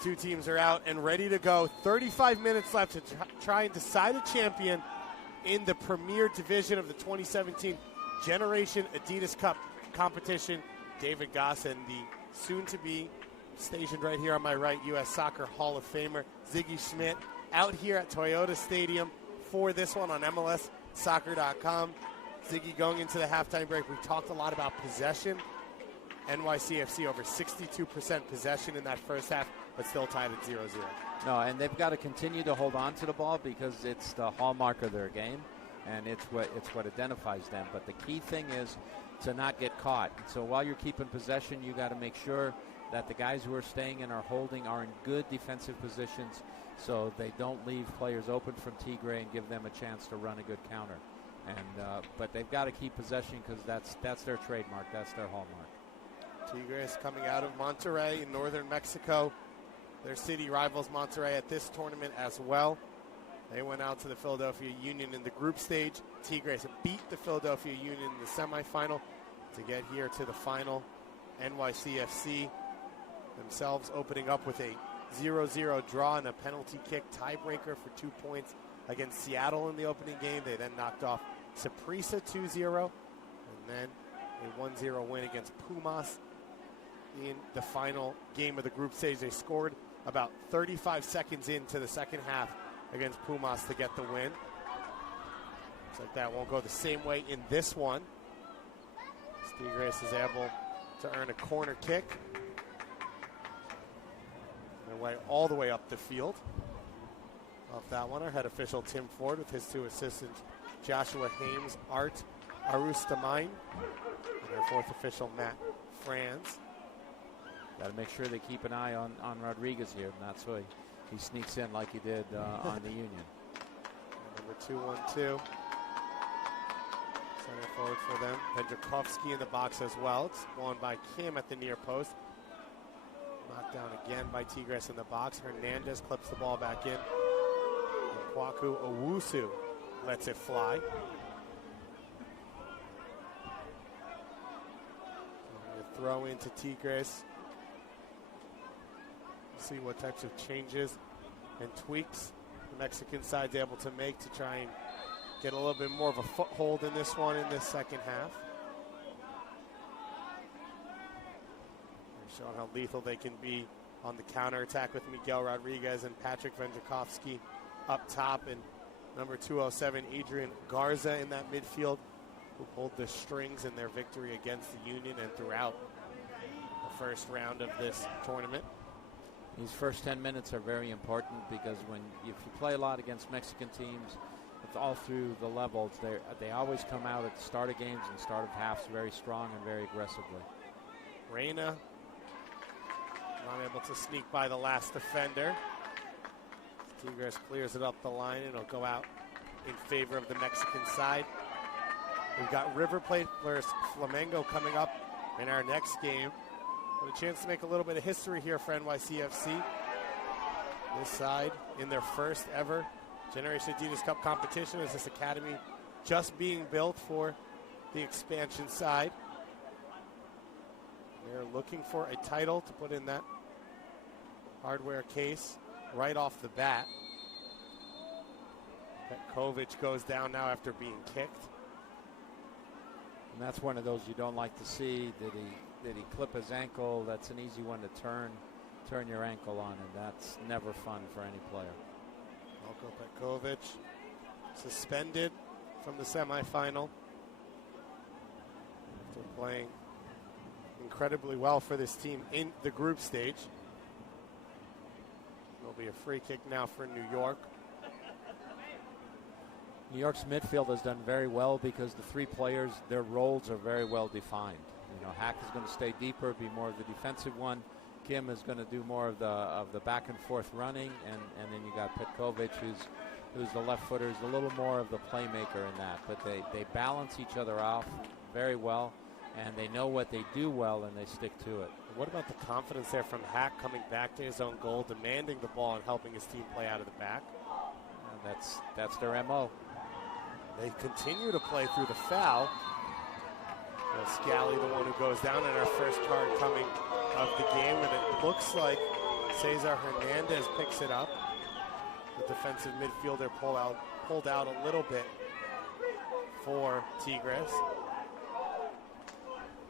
two teams are out and ready to go. 35 minutes left to try and decide a champion in the premier division of the 2017 Generation Adidas Cup competition. David Goss and the soon-to-be, stationed right here on my right, U.S. Soccer Hall of Famer Ziggy Schmidt out here at Toyota Stadium for this one on MLSsoccer.com. Ziggy, going into the halftime break, we talked a lot about possession. NYCFC over 62% possession in that first half, but still tied at 0-0. No, and they've got to continue to hold on to the ball because it's the hallmark of their game, and it's what identifies them. But the key thing is to not get caught. So while you're keeping possession, you got to make sure that the guys who are staying and are holding are in good defensive positions so they don't leave players open from Tigres and give them a chance to run a good counter. And but they've got to keep possession because that's their trademark, that's their hallmark. Tigres coming out of Monterrey in northern Mexico. Their city rivals Monterrey at this tournament as well. They went out to the Philadelphia Union in the group stage. Tigres beat the Philadelphia Union in the semifinal to get here to the final. NYCFC themselves opening up with a 0-0 draw and a penalty kick tiebreaker for 2 points against Seattle in the opening game. They then knocked off Saprissa 2-0 and then a 1-0 win against Pumas in the final game of the group stage. They scored about 35 seconds into the second half against Pumas to get the win. Looks like that won't go the same way in this one. Tigres is able to earn a corner kick. Their way all the way up the field. Off that one, our head official Tim Ford with his two assistants Joshua Hames, Art Arustamain, and our fourth official Matt Franz. Got to make sure they keep an eye on Rodriguez here, and that's why he sneaks in like he did on the Union. Number 2-1-2. Center forward for them. Vendrikovsky in the box as well. It's won by Kim at the near post. Knocked down again by Tigres in the box. Hernandez clips the ball back in. And Kwaku Owusu lets it fly. Throw into Tigres. See what types of changes and tweaks the Mexican side's able to make to try and get a little bit more of a foothold in this one in this second half. They're showing how lethal they can be on the counterattack with Miguel Rodriguez and Patrick Vendrikovsky up top, and number 207 Adrian Garza in that midfield, who pulled the strings in their victory against the Union and throughout the first round of this tournament. These first 10 minutes are very important because if you play a lot against Mexican teams, it's all through the levels. They always come out at the start of games and start of halves very strong and very aggressively. Reyna not able to sneak by the last defender. Tigres clears it up the line and it'll go out in favor of the Mexican side. We've got River Plate versus Flamengo coming up in our next game. But a chance to make a little bit of history here for NYCFC. This side in their first ever Generation Adidas Cup competition as this academy just being built for the expansion side. They're looking for a title to put in that hardware case right off the bat. Petkovic goes down now after being kicked. And that's one of those you don't like to see. Did he clip his ankle? That's an easy one to turn your ankle on, and that's never fun for any player. Malko Petkovic suspended from the semifinal after playing incredibly well for this team in the group stage. There'll be a free kick now for New York. New York's midfield has done very well because the three players, their roles are very well defined. You know, Hack is going to stay deeper, be more of the defensive one. Kim is going to do more of the back and forth running, and then you got Petkovic, who's the left footer, is a little more of the playmaker in that. But they balance each other off very well, and they know what they do well, and they stick to it. What about the confidence there from Hack coming back to his own goal, demanding the ball and helping his team play out of the back? That's their MO. They continue to play through the foul. Scally, the one who goes down, in our first card coming of the game, and it looks like Cesar Hernandez picks it up. The defensive midfielder pulled out a little bit for Tigres.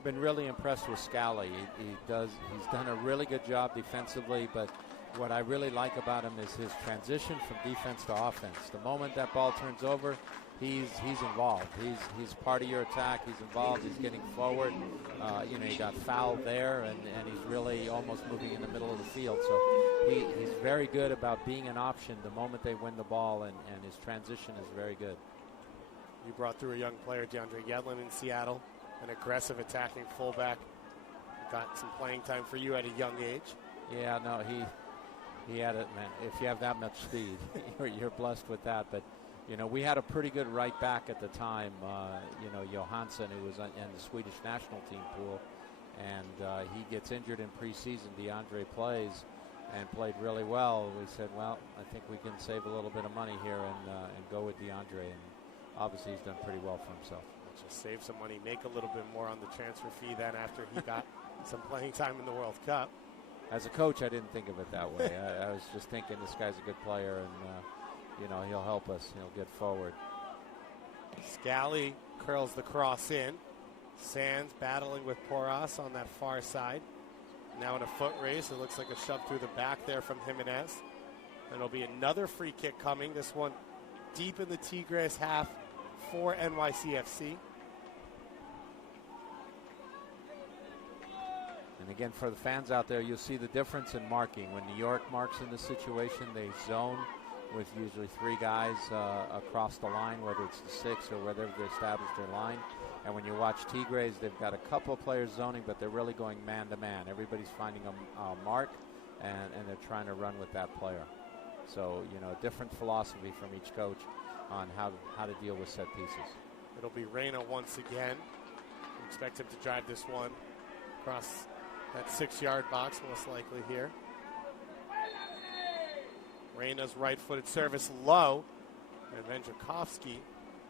Been really impressed with Scally. He's done a really good job defensively, but what I really like about him is his transition from defense to offense. The moment that ball turns over, he's involved. He's part of your attack. He's involved. He's getting forward. He got fouled there, and he's really almost moving in the middle of the field. So he's very good about being an option the moment they win the ball, and his transition is very good. You brought through a young player, DeAndre Yedlin, in Seattle, an aggressive attacking fullback. Got some playing time for you at a young age. Yeah, no, he had it, man. If you have that much speed, you're blessed with that. But we had a pretty good right back at the time. Johansson, who was in the Swedish national team pool, and he gets injured in preseason. DeAndre plays and played really well. We said, well, I think we can save a little bit of money here and go with DeAndre. And obviously, he's done pretty well for himself. Just save some money, make a little bit more on the transfer fee then after he got some playing time in the World Cup. As a coach, I didn't think of it that way. I was just thinking this guy's a good player, and he'll help us. He'll get forward. Scally curls the cross in. Sands battling with Porras on that far side. Now in a foot race. It looks like a shove through the back there from Jimenez. And it'll be another free kick coming. This one deep in the Tigres half for NYCFC. And again, for the fans out there, you'll see the difference in marking. When New York marks in this situation, they zone with usually 3 guys across the line, whether it's the 6 or whether they establish their line. And when you watch Tigres, they've got a couple of players zoning, but they're really going man-to-man. Everybody's finding a mark, and they're trying to run with that player. So, a different philosophy from each coach on how to deal with set pieces. It'll be Reyna once again. We expect him to drive this one across that 6-yard box, most likely here. Reyna's right-footed service low, and Venjakovsky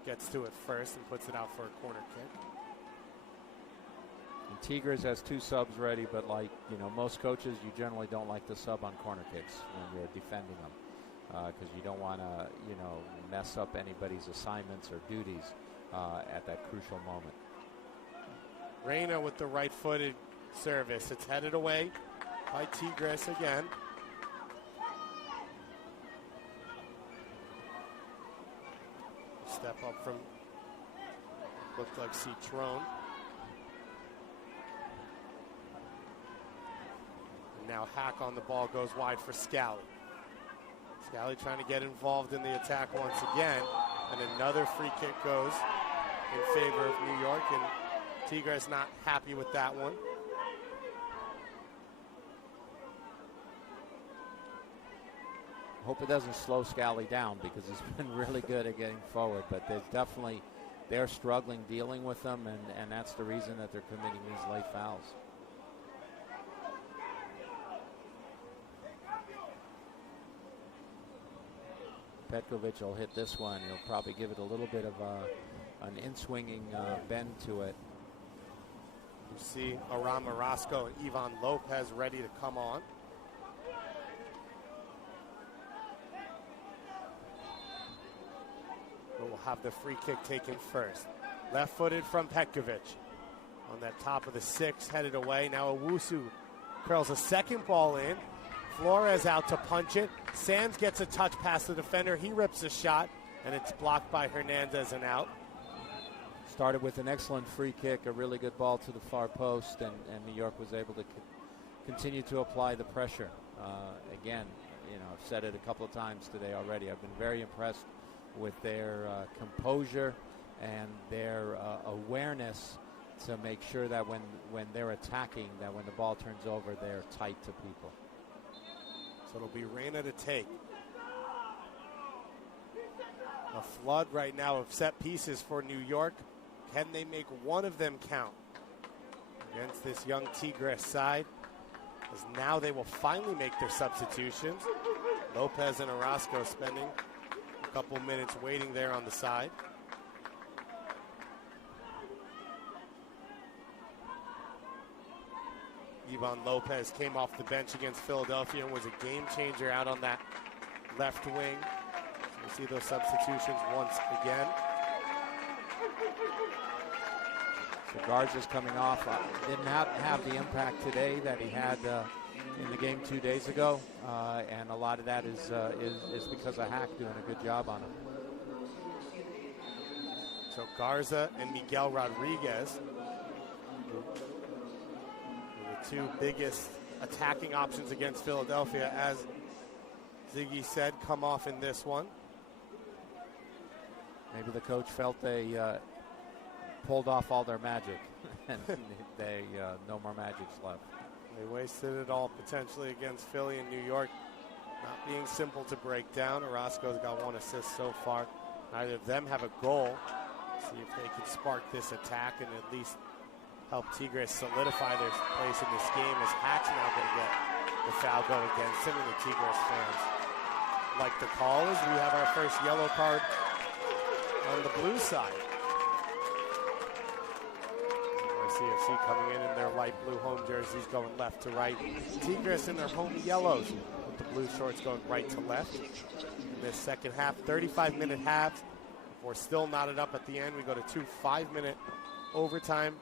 gets to it first and puts it out for a corner kick. And Tigres has 2 subs ready, but like most coaches, you generally don't like to sub on corner kicks when you're defending them, because you don't want to mess up anybody's assignments or duties at that crucial moment. Reyna with the right-footed service. It's headed away by Tigres again. Step up from, looked like Citron. And now Hack on the ball goes wide for Scally. Scally trying to get involved in the attack once again. And another free kick goes in favor of New York. And Tigres not happy with that one. Hope it doesn't slow Scally down, because he's been really good at getting forward, but they're struggling dealing with them, and that's the reason that they're committing these late fouls. Petkovic will hit this one. He'll probably give it a little bit of an in-swinging bend to it. You see Aram Orozco and Ivan Lopez ready to come on. But we'll have the free kick taken first. Left-footed from Petkovic. On that top of the 6, headed away. Now Owusu curls a second ball in. Flores out to punch it. Sands gets a touch past the defender. He rips a shot, and it's blocked by Hernandez and out. Started with an excellent free kick, a really good ball to the far post, and New York was able to continue to apply the pressure. Again, I've said it a couple of times today already. I've been very impressed with their composure and their awareness to make sure that when they're attacking, that when the ball turns over, they're tight to people. So it'll be Reyna to take. A flood right now of set pieces for New York. Can they make one of them count against this young Tigres side? As now they will finally make their substitutions. Lopez and Orozco spending a couple minutes waiting there on the side. Ivan Lopez came off the bench against Philadelphia and was a game changer out on that left wing. So we see those substitutions once again. So Garza's coming off. Didn't have the impact today that he had in the game 2 days ago, and a lot of that is because of Hack doing a good job on him. So Garza and Miguel Rodriguez, the two biggest attacking options against Philadelphia, as Ziggy said, come off in this one. Maybe the coach felt they pulled off all their magic, and they no more magic's left. They wasted it all potentially against Philly and New York. Not being simple to break down. Orozco's got 1 assist so far. Neither of them have a goal. See if they can spark this attack and at least help Tigres solidify their place in this game, as Hack's now going to get the foul go against him, and the Tigres fans like the call as we have our first yellow card on the blue side. NYCFC coming in their light blue home jerseys, going left to right. Tigres in their home yellows with the blue shorts going right to left. In this second half, 35-minute halves. We're still knotted up at the end. We go to 2 5-minute overtime,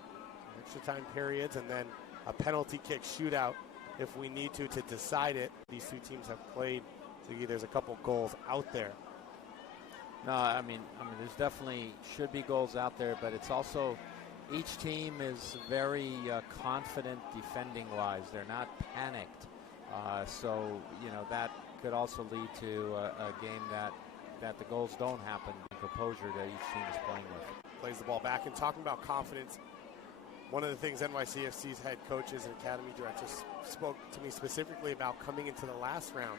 extra time periods, and then a penalty kick shootout if we need to decide it. These two teams have played. So there's a couple goals out there. No, I mean, there's definitely should be goals out there, but it's also each team is very confident defending-wise. They're not panicked, so that could also lead to a game that the goals don't happen. The composure that each team is playing with. Plays the ball back. And talking about confidence, one of the things NYCFC's head coaches and academy directors spoke to me specifically about coming into the last round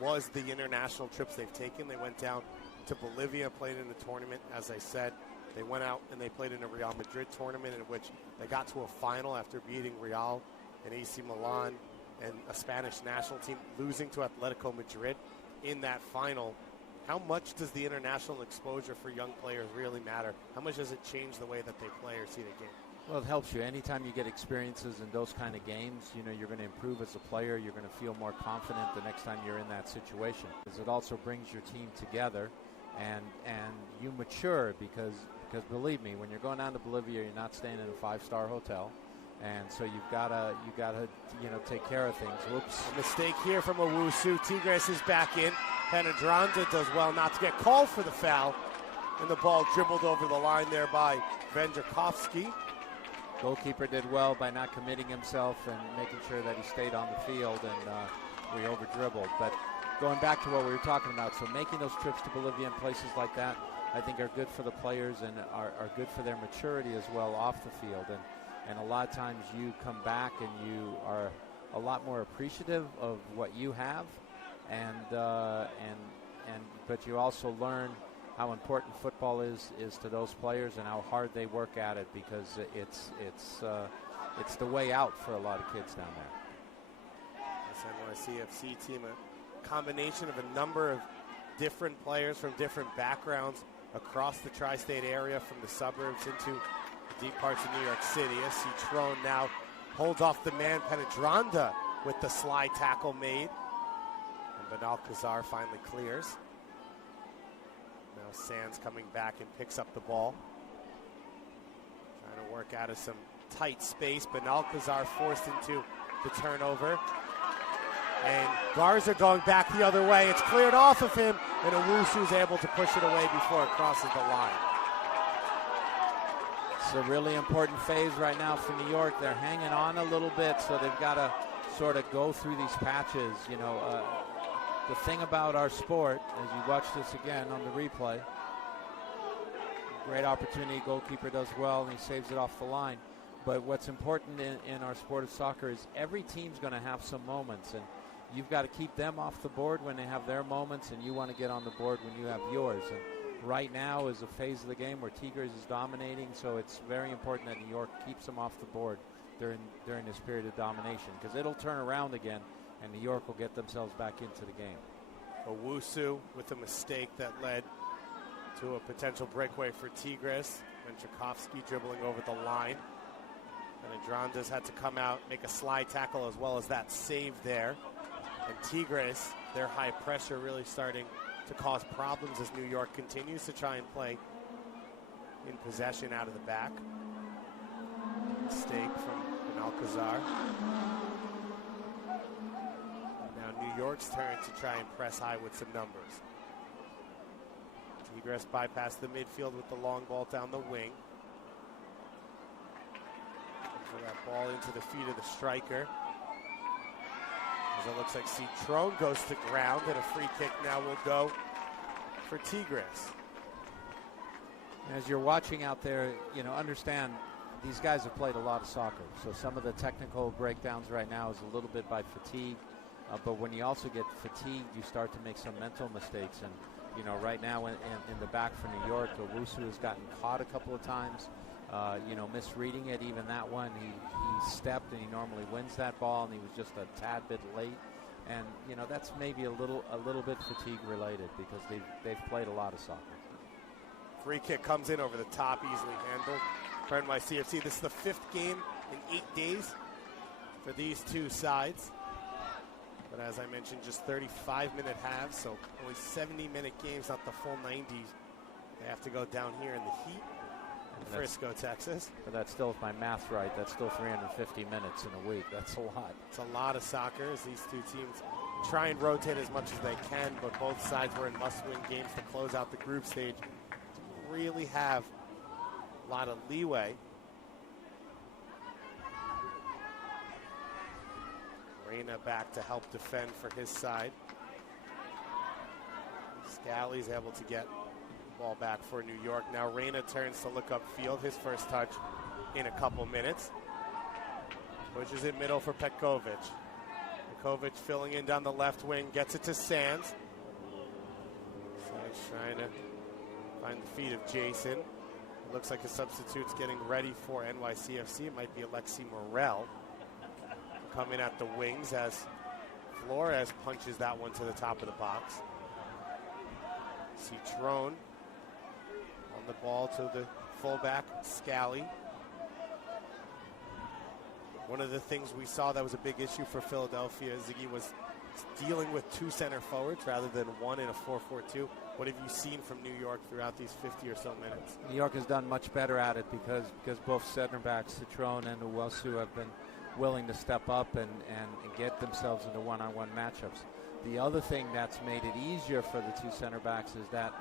was the international trips they've taken. They went down to Bolivia, played in the tournament, as I said. They went out and they played in a Real Madrid tournament in which they got to a final after beating Real and AC Milan and a Spanish national team, losing to Atletico Madrid in that final. How much does the international exposure for young players really matter? How much does it change the way that they play or see the game? Well, it helps you. Anytime you get experiences in those kind of games, you're going to improve as a player. You're going to feel more confident the next time you're in that situation. Because it also brings your team together, and you mature because believe me, when you're going down to Bolivia, you're not staying in a 5-star hotel, and so you've got to take care of things. Whoops! A mistake here from Owusu. Tigres is back in. Penadronda does well not to get called for the foul, and the ball dribbled over the line there by Vendrakovsky. Goalkeeper did well by not committing himself and making sure that he stayed on the field, and we over-dribbled. But going back to what we were talking about, so making those trips to Bolivia and places like that, I think are good for the players and are good for their maturity as well off the field. And a lot of times you come back and you are a lot more appreciative of what you have, but you also learn how important football is to those players and how hard they work at it, because it's the way out for a lot of kids down there. This NYCFC team, a combination of a number of different players from different backgrounds across the tri-state area, from the suburbs into the deep parts of New York City. As Citron now holds off the man Penadronda with the slide tackle made. And Benalcazar finally clears. Now Sands coming back and picks up the ball. Trying to work out of some tight space. Benalcazar forced into the turnover. And Garza going back the other way. It's cleared off of him, and Owusu's able to push it away before it crosses the line. It's a really important phase right now for New York. They're hanging on a little bit, so they've got to sort of go through these patches. The thing about our sport, as you watch this again on the replay, great opportunity, goalkeeper does well, and he saves it off the line. But what's important in our sport of soccer is every team's going to have some moments, and you've got to keep them off the board when they have their moments, and you want to get on the board when you have yours. And right now is a phase of the game where Tigres is dominating, so it's very important that New York keeps them off the board during this period of domination, because it'll turn around again, and New York will get themselves back into the game. Owusu with a mistake that led to a potential breakaway for Tigres. Vendrakovsky dribbling over the line. And Andrandes had to come out, make a slide tackle as well as that save there. And Tigres, their high pressure really starting to cause problems as New York continues to try and play in possession out of the back. Mistake from Alcazar. Now New York's turn to try and press high with some numbers. Tigres bypassed the midfield with the long ball down the wing. For that ball into the feet of the striker. As it looks like Citron goes to ground, and a free kick now will go for Tigres. As you're watching out there, understand these guys have played a lot of soccer. So some of the technical breakdowns right now is a little bit by fatigue. But when you also get fatigued, you start to make some mental mistakes. And, right now in the back for New York, Owusu has gotten caught a couple of times. Misreading it, even that one, he stepped and he normally wins that ball, and he was just a tad bit late. And that's maybe a little bit fatigue related because they've played a lot of soccer. Free kick comes in over the top, easily handled for NYCFC. This is the 5th game in 8 days for these two sides. But as I mentioned, just 35-minute halves, so only 70-minute games, not the full 90s. They have to go down here in the heat. Frisco, Texas. But that's still, if my math's right, that's still 350 minutes in a week. That's a lot. It's a lot of soccer as these two teams try and rotate as much as they can, but both sides were in must-win games to close out the group stage. Really have a lot of leeway. Reyna back to help defend for his side. Scally's able to get ball back for New York. Now Reyna turns to look upfield. His first touch in a couple minutes. Pushes it middle for Petkovic. Petkovic filling in down the left wing. Gets it to Sands. Sands trying to find the feet of Jason. It looks like a substitute's getting ready for NYCFC. It might be Alexi Morel coming at the wings as Flores punches that one to the top of the box. Citron on the ball to the fullback, Scally. One of the things we saw that was a big issue for Philadelphia, Ziggy, was dealing with 2 center forwards rather than one in a 4-4-2. What have you seen from New York throughout these 50 or so minutes? New York has done much better at it because both center backs, Citron and Owusu, have been willing to step up and get themselves into one-on-one matchups. The other thing that's made it easier for the 2 center backs is that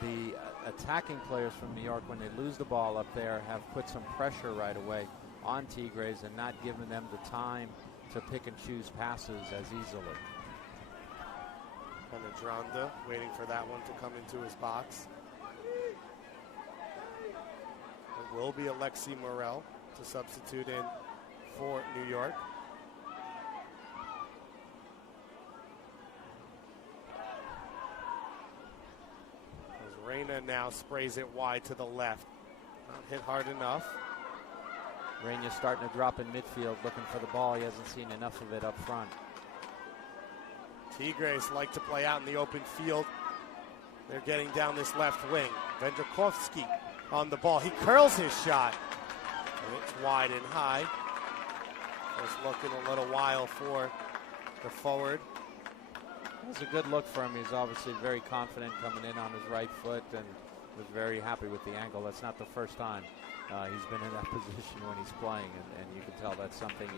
the attacking players from New York, when they lose the ball up there, have put some pressure right away on Tigres and not given them the time to pick and choose passes as easily. Andranda waiting for that one to come into his box. It will be Alexi Morel to substitute in for New York. As Reyna now sprays it wide to the left. Not hit hard enough. Reyna's starting to drop in midfield, looking for the ball. He hasn't seen enough of it up front. Tigres like to play out in the open field. They're getting down this left wing. Vendrakovsky on the ball. He curls his shot. And it's wide and high. Just looking a little while for the forward. It's a good look for him. He's obviously very confident coming in on his right foot and was very happy with the angle. That's not the first time he's been in that position when he's playing, and you can tell that's something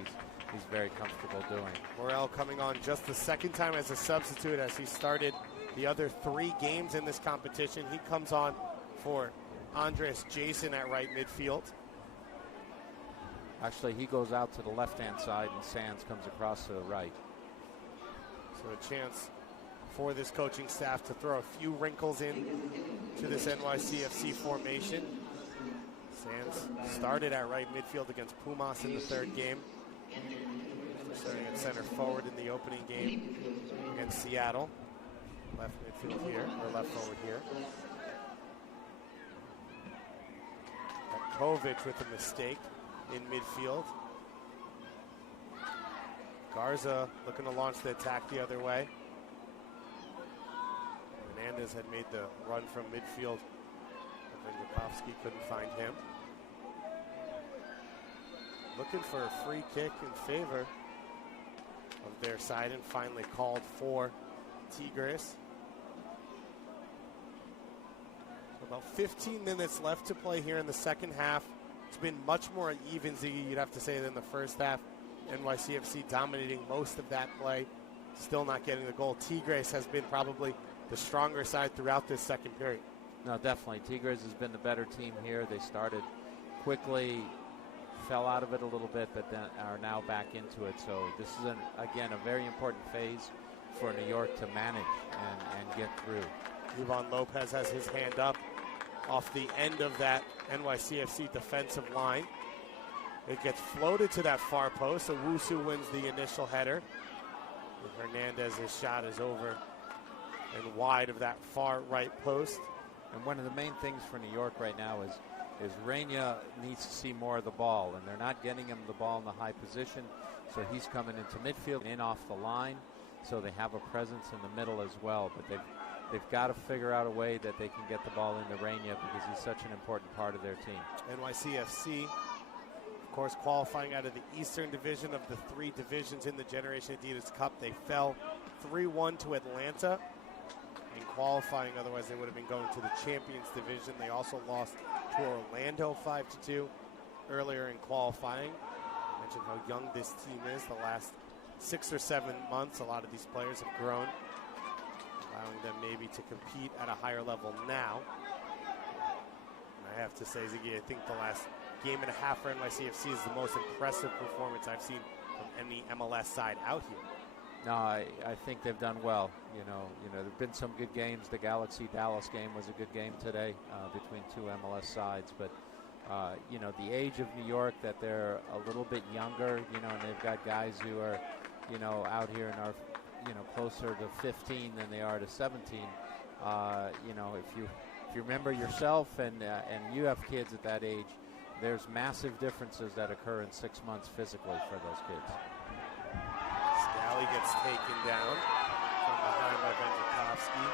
he's very comfortable doing. Morel coming on just the second time as a substitute as he started the other 3 games in this competition. He comes on for Andres Jason at right midfield. Actually, he goes out to the left-hand side, and Sands comes across to the right. So a chance for this coaching staff to throw a few wrinkles in to this NYCFC formation. Sands started at right midfield against Pumas in the 3rd game. Starting at center forward in the opening game against Seattle. Left midfield here, or left forward here. Kovic with a mistake in midfield. Garza looking to launch the attack the other way. Hernandez had made the run from midfield. Vendrakovsky couldn't find him. looking for a free kick in favor of their side and finally called for Tigres. So about 15 minutes left to play here in the second half. It's been much more even, Ziggy, you'd have to say, than the first half. NYCFC dominating most of that play, still not getting the goal. Tigres has been probably the stronger side throughout this second period. No, definitely. Tigres has been the better team here. They started quickly, fell out of it a little bit, but then are now back into it. So this is, again, a very important phase for New York to manage and get through. Ivan Lopez has his hand up off the end of that NYCFC defensive line. It gets floated to that far post, so Wusu wins the initial header. And Hernandez's shot is over and wide of that far right post. And one of the main things for New York right now is Reina needs to see more of the ball, and they're not getting him the ball in the high position, so he's coming into midfield and in off the line, so they have a presence in the middle as well. But they've got to figure out a way that they can get the ball into Reina because he's such an important part of their team. NYCFC, of course, qualifying out of the Eastern Division of the three divisions in the Generation Adidas Cup. They fell 3-1 to Atlanta in qualifying. Otherwise, they would have been going to the Champions Division. They also lost to Orlando 5-2 earlier in qualifying. I mentioned how young this team is. The last 6 or 7 months, a lot of these players have grown, allowing them maybe to compete at a higher level now. And I have to say, Ziggy, I think the last game and a half for NYCFC is the most impressive performance I've seen from any MLS side out here. No, I think they've done well. You know, there've been some good games. The Galaxy Dallas game was a good game today between two MLS sides. But you know, the age of New York, that they're a little bit younger. You know, and they've got guys who are, you know, out here and are, you know, closer to 15 than they are to 17. You know, if you remember yourself and you have kids at that age, there's massive differences that occur in 6 months physically for those kids. Scally gets taken down from behind by Vendrikovsky.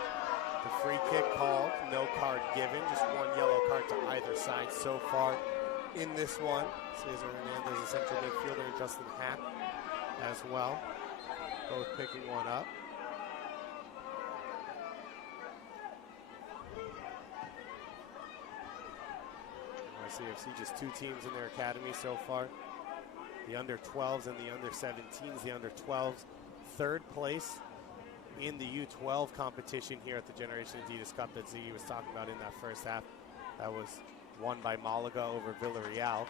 The free kick called, no card given, just one yellow card to either side so far in this one. Cesar Hernandez, a central midfielder, and Justin Hack as well, both picking one up. NYCFC, just 2 teams in their academy so far. The under-12s and the under-17s. The under-12s, 3rd place in the U12 competition here at the Generation Adidas Cup that Ziggy was talking about in that first half. That was won by Malaga over Villarreal.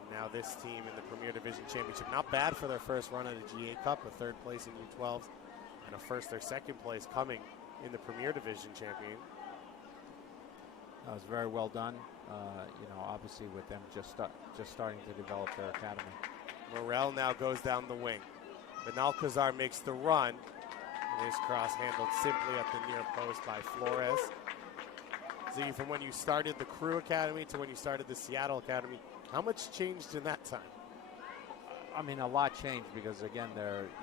And now this team in the Premier Division Championship. Not bad for their first run at a G8 Cup, a 3rd place in U12s, and a 1st or 2nd place coming in the Premier Division champion. That was very well done. You know, obviously with them just starting to develop their academy. Morel now goes down the wing. Benalcazar makes the run. And his cross handled simply at the near post by Flores. Ziggy, from when you started the Crew Academy to when you started the Seattle Academy, how much changed in that time? I mean, a lot changed because, again,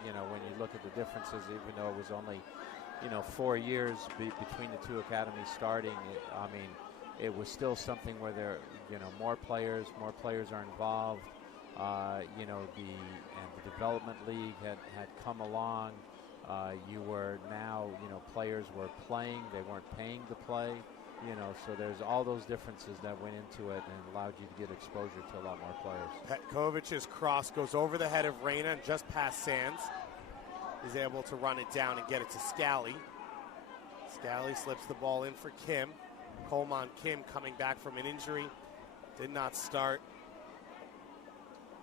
you know, when you look at the differences, even though it was only, you know, 4 years between the two academies starting, I mean, it was still something where there, you know, more players are involved. You know, the development league had come along. You were now, you know, players were playing; they weren't paying to play. You know, so there's all those differences that went into it and allowed you to get exposure to a lot more players. Petkovic's cross goes over the head of Reina and just past Sands. He's able to run it down and get it to Scally. Scally slips the ball in for Kim. Coleman Kim coming back from an injury. Did not start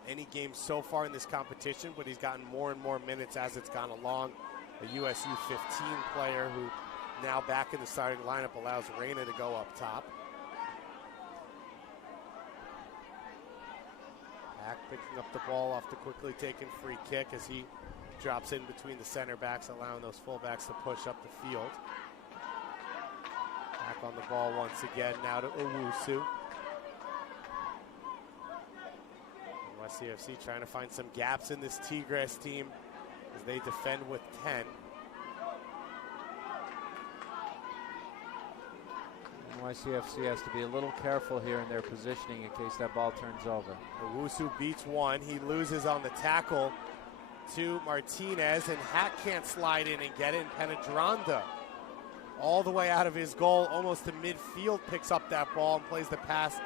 any games so far in this competition, but he's gotten more and more minutes as it's gone along. A USU 15 player who now back in the starting lineup allows Reina to go up top. Hack picking up the ball off the quickly taken free kick as he drops in between the center backs, allowing those fullbacks to push up the field. Back on the ball once again, now to Owusu. NYCFC trying to find some gaps in this Tigres team as they defend with 10. NYCFC has to be a little careful here in their positioning in case that ball turns over. Owusu beats one. He loses on the tackle to Martinez, and Hack can't slide in and get it. And Penedranda, all the way out of his goal, almost to midfield, picks up that ball and plays the pass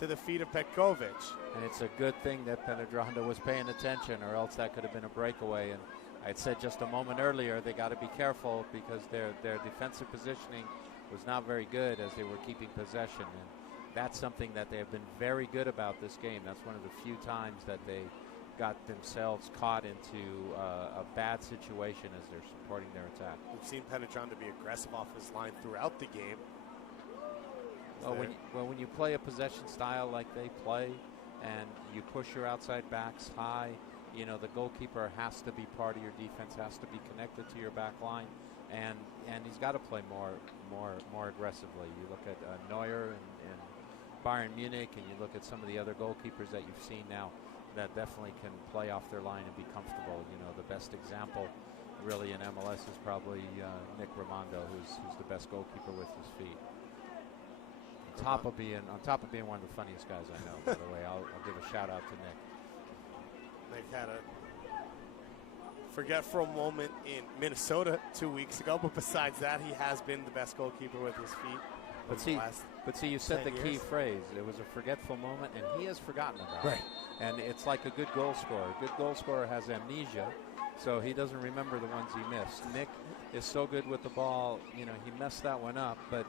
to the feet of Petkovic. And it's a good thing that Penedranda was paying attention, or else that could have been a breakaway. And I'd said just a moment earlier, they got to be careful because their defensive positioning was not very good as they were keeping possession. And that's something that they have been very good about this game. That's one of the few times that they got themselves caught into a bad situation as they're supporting their attack. We've seen Penedranda be aggressive off his line throughout the game. When you play a possession style like they play and you push your outside backs high, you know, the goalkeeper has to be part of your defense, has to be connected to your back line, and he's got to play more aggressively. You look at Neuer and Bayern Munich, and you look at some of the other goalkeepers that you've seen now that definitely can play off their line and be comfortable. You know, the best example really in MLS is probably Nick Raimondo, who's the best goalkeeper with his feet. On top of being one of the funniest guys I know, by the way. I'll give a shout out to Nick. They've had a forgetful moment in Minnesota 2 weeks ago, but besides that, he has been the best goalkeeper with his feet. But see, you said the key phrase. It was a forgetful moment, and he has forgotten about it. And it's like a good goal scorer. A good goal scorer has amnesia, so he doesn't remember the ones he missed. Nick is so good with the ball, you know, he messed that one up, but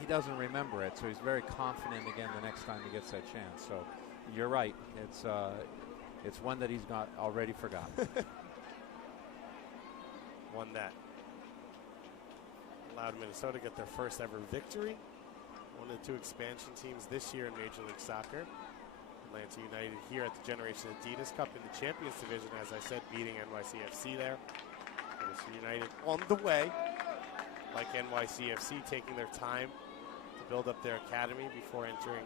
he doesn't remember it, so he's very confident again the next time he gets that chance. So you're right. It's one that he's not already forgotten. One that allowed Minnesota to get their first ever victory. One of the two expansion teams this year in Major League Soccer. Atlanta United here at the Generation Adidas Cup in the Champions Division, as I said, beating NYCFC there. Atlanta United on the way, like NYCFC, taking their time to build up their academy before entering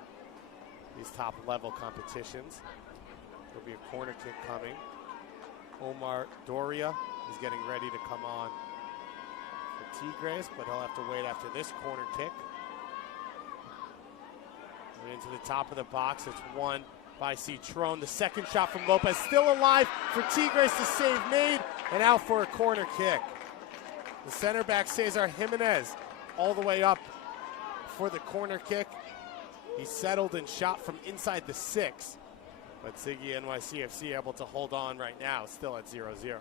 these top-level competitions. There'll be a corner kick coming. Omar Doria is getting ready to come on for Tigres, but he'll have to wait after this corner kick. And into the top of the box, it's won by Citron. The second shot from Lopez, still alive for Tigres to save made, and out for a corner kick. The center back, Cesar Jimenez, all the way up for the corner kick. He settled and shot from inside the 6. But Ziggy NYCFC able to hold on right now, still at 0-0.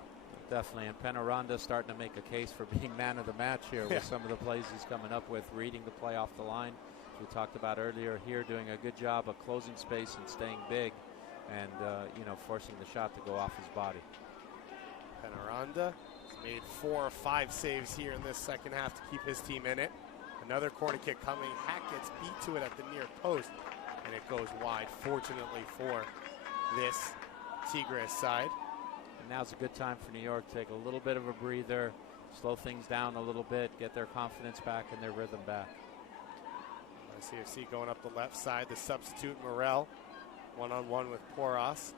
Definitely, and Penaranda starting to make a case for being man of the match here with some of the plays he's coming up with, reading the play off the line. We talked about earlier here, doing a good job of closing space and staying big, and forcing the shot to go off his body. Penaranda has made 4 or 5 saves here in this second half to keep his team in it. Another corner kick coming. Hack gets beat to it at the near post, and it goes wide, fortunately for this Tigres side. And now's a good time for New York to take a little bit of a breather, slow things down a little bit, get their confidence back and their rhythm back. CFC going up the left side, the substitute Morel, one-on-one with Poras.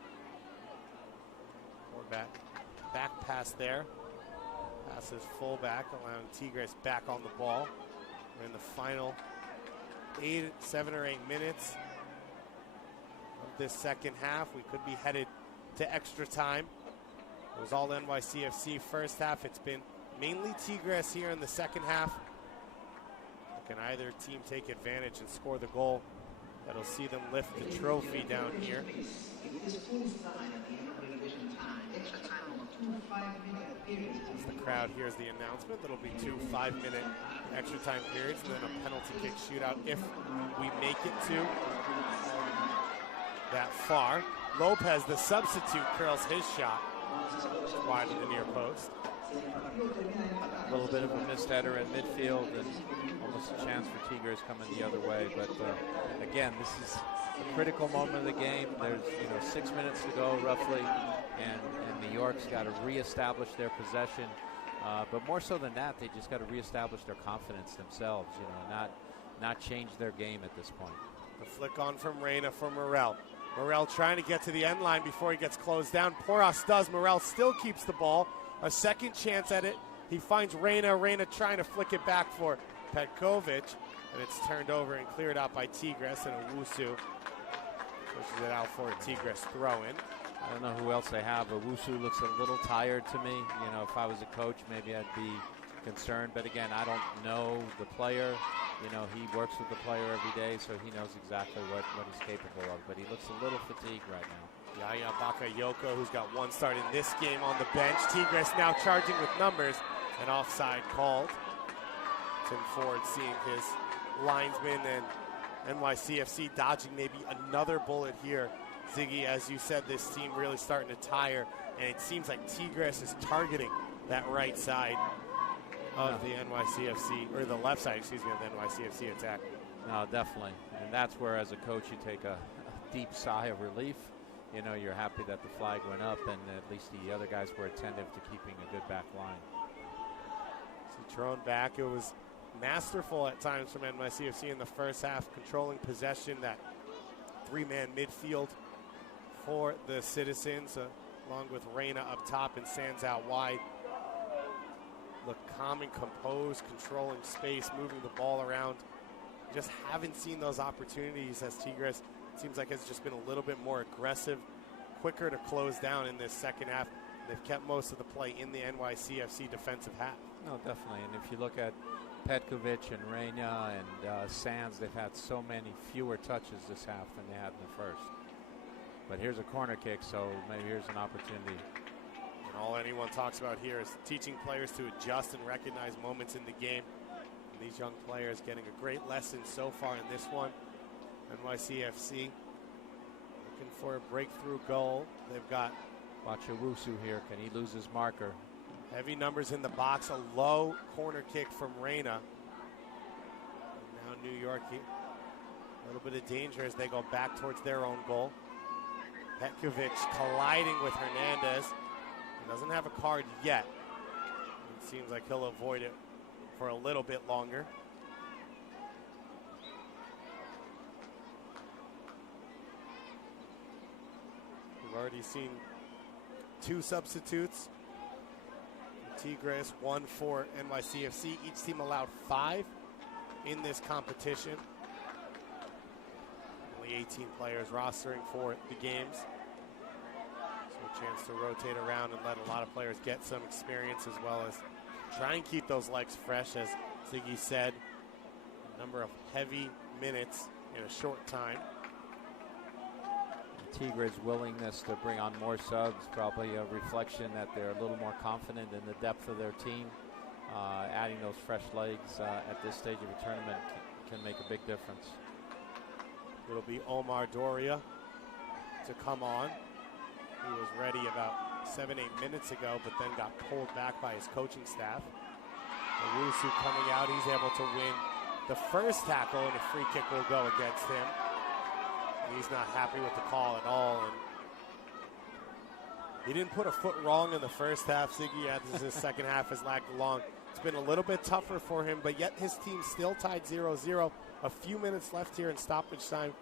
Back pass there. Passes fullback, allowing Tigres back on the ball. We're in the final 7 or 8 minutes of this second half. We could be headed to extra time. It was all NYCFC first half. It's been mainly Tigres here in the second half. Can either team take advantage and score the goal that'll see them lift the trophy down here? As the crowd hears the announcement, that'll be 2 5-minute extra time periods and then a penalty kick shootout if we make it to that far. Lopez, the substitute, curls his shot wide of the near post. A little bit of a missed header in midfield and almost a chance for Tigres coming the other way. But again, this is a critical moment of the game. There's 6 minutes to go roughly, and New York's got to reestablish their possession. But more so than that, they just got to reestablish their confidence themselves. Not change their game at this point. The flick on from Reyna for Morel. Morel trying to get to the end line before he gets closed down. Poras does. Morel still keeps the ball. A second chance at it. He finds Reyna. Reyna trying to flick it back for Petkovic. And it's turned over and cleared out by Tigres, and Owusu pushes it out for a Tigres throw-in. I don't know who else they have. Owusu looks a little tired to me. You know, if I was a coach, maybe I'd be concerned. But again, I don't know the player. You know, he works with the player every day, so he knows exactly what he's capable of. But he looks a little fatigued right now. Yaya Bakayoko, who's got one start in this game, on the bench. Tigres now charging with numbers. An offside called. Tim Ford seeing his linesman and NYCFC dodging maybe another bullet here. Ziggy, as you said, this team really starting to tire, and it seems like Tigres is targeting that right side of the NYCFC, or the left side, excuse me, of the NYCFC attack. No, definitely. And that's where, as a coach, you take a deep sigh of relief. You know, you're happy that the flag went up, and at least the other guys were attentive to keeping a good back line. Thrown back. It was masterful at times from NYCFC in the first half, controlling possession, that three-man midfield for the Citizens, along with Reyna up top and Sands out wide. Look calm and composed, controlling space, moving the ball around. Just haven't seen those opportunities, as Tigres seems like has just been a little bit more aggressive, quicker to close down in this second half. They've kept most of the play in the NYCFC defensive half. No, definitely. And if you look at Petkovic and Reyna and Sands, they've had so many fewer touches this half than they had in the first. But here's a corner kick, so maybe here's an opportunity. And all anyone talks about here is teaching players to adjust and recognize moments in the game. And these young players getting a great lesson so far in this one. NYCFC looking for a breakthrough goal. They've got Watch Owusu here. Can he lose his marker? heavy numbers in the box. A low corner kick from Reyna. And now New York, a little bit of danger as they go back towards their own goal. Petkovic colliding with Hernandez. He doesn't have a card yet. It seems like he'll avoid it for a little bit longer. We've already seen two substitutes. Tigres, one for NYCFC. Each team allowed 5 in this competition. Only 18 players rostering for the games. So a chance to rotate around and let a lot of players get some experience, as well as try and keep those legs fresh, as Ziggy said. A number of heavy minutes in a short time. Tigres' willingness to bring on more subs, probably a reflection that they're a little more confident in the depth of their team. Adding those fresh legs at this stage of the tournament can make a big difference. It'll be Omar Doria to come on. He was ready about 7-8 minutes ago, but then got pulled back by his coaching staff. Owusu coming out, he's able to win the first tackle, and a free kick will go against him. He's not happy with the call at all. And he didn't put a foot wrong in the first half, Ziggy, as his second half has lagged along. It's been a little bit tougher for him, but yet his team still tied 0-0. A few minutes left here in stoppage time.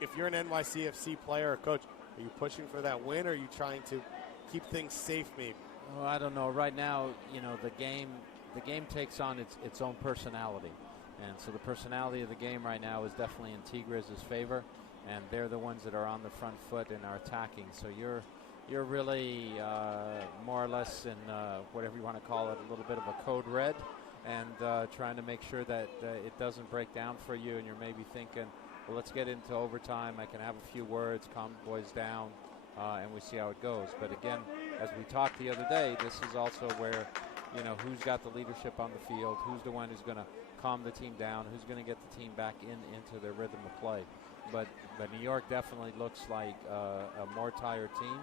If you're an NYCFC player or coach, are you pushing for that win, or are you trying to keep things safe maybe? Well, I don't know. Right now, you know, the game takes on its own personality. And so the personality of the game right now is definitely in Tigres' favor. And they're the ones that are on the front foot and are attacking. So you're really more or less in whatever you want to call it, a little bit of a code red, and trying to make sure that it doesn't break down for you. And you're maybe thinking, well, let's get into overtime. I can have a few words, calm the boys down, and we see how it goes. But again, as we talked the other day, this is also where, you know, who's got the leadership on the field, who's the one who's going to calm the team down, who's going to get the team back into their rhythm of play. But New York definitely looks like a more tired team,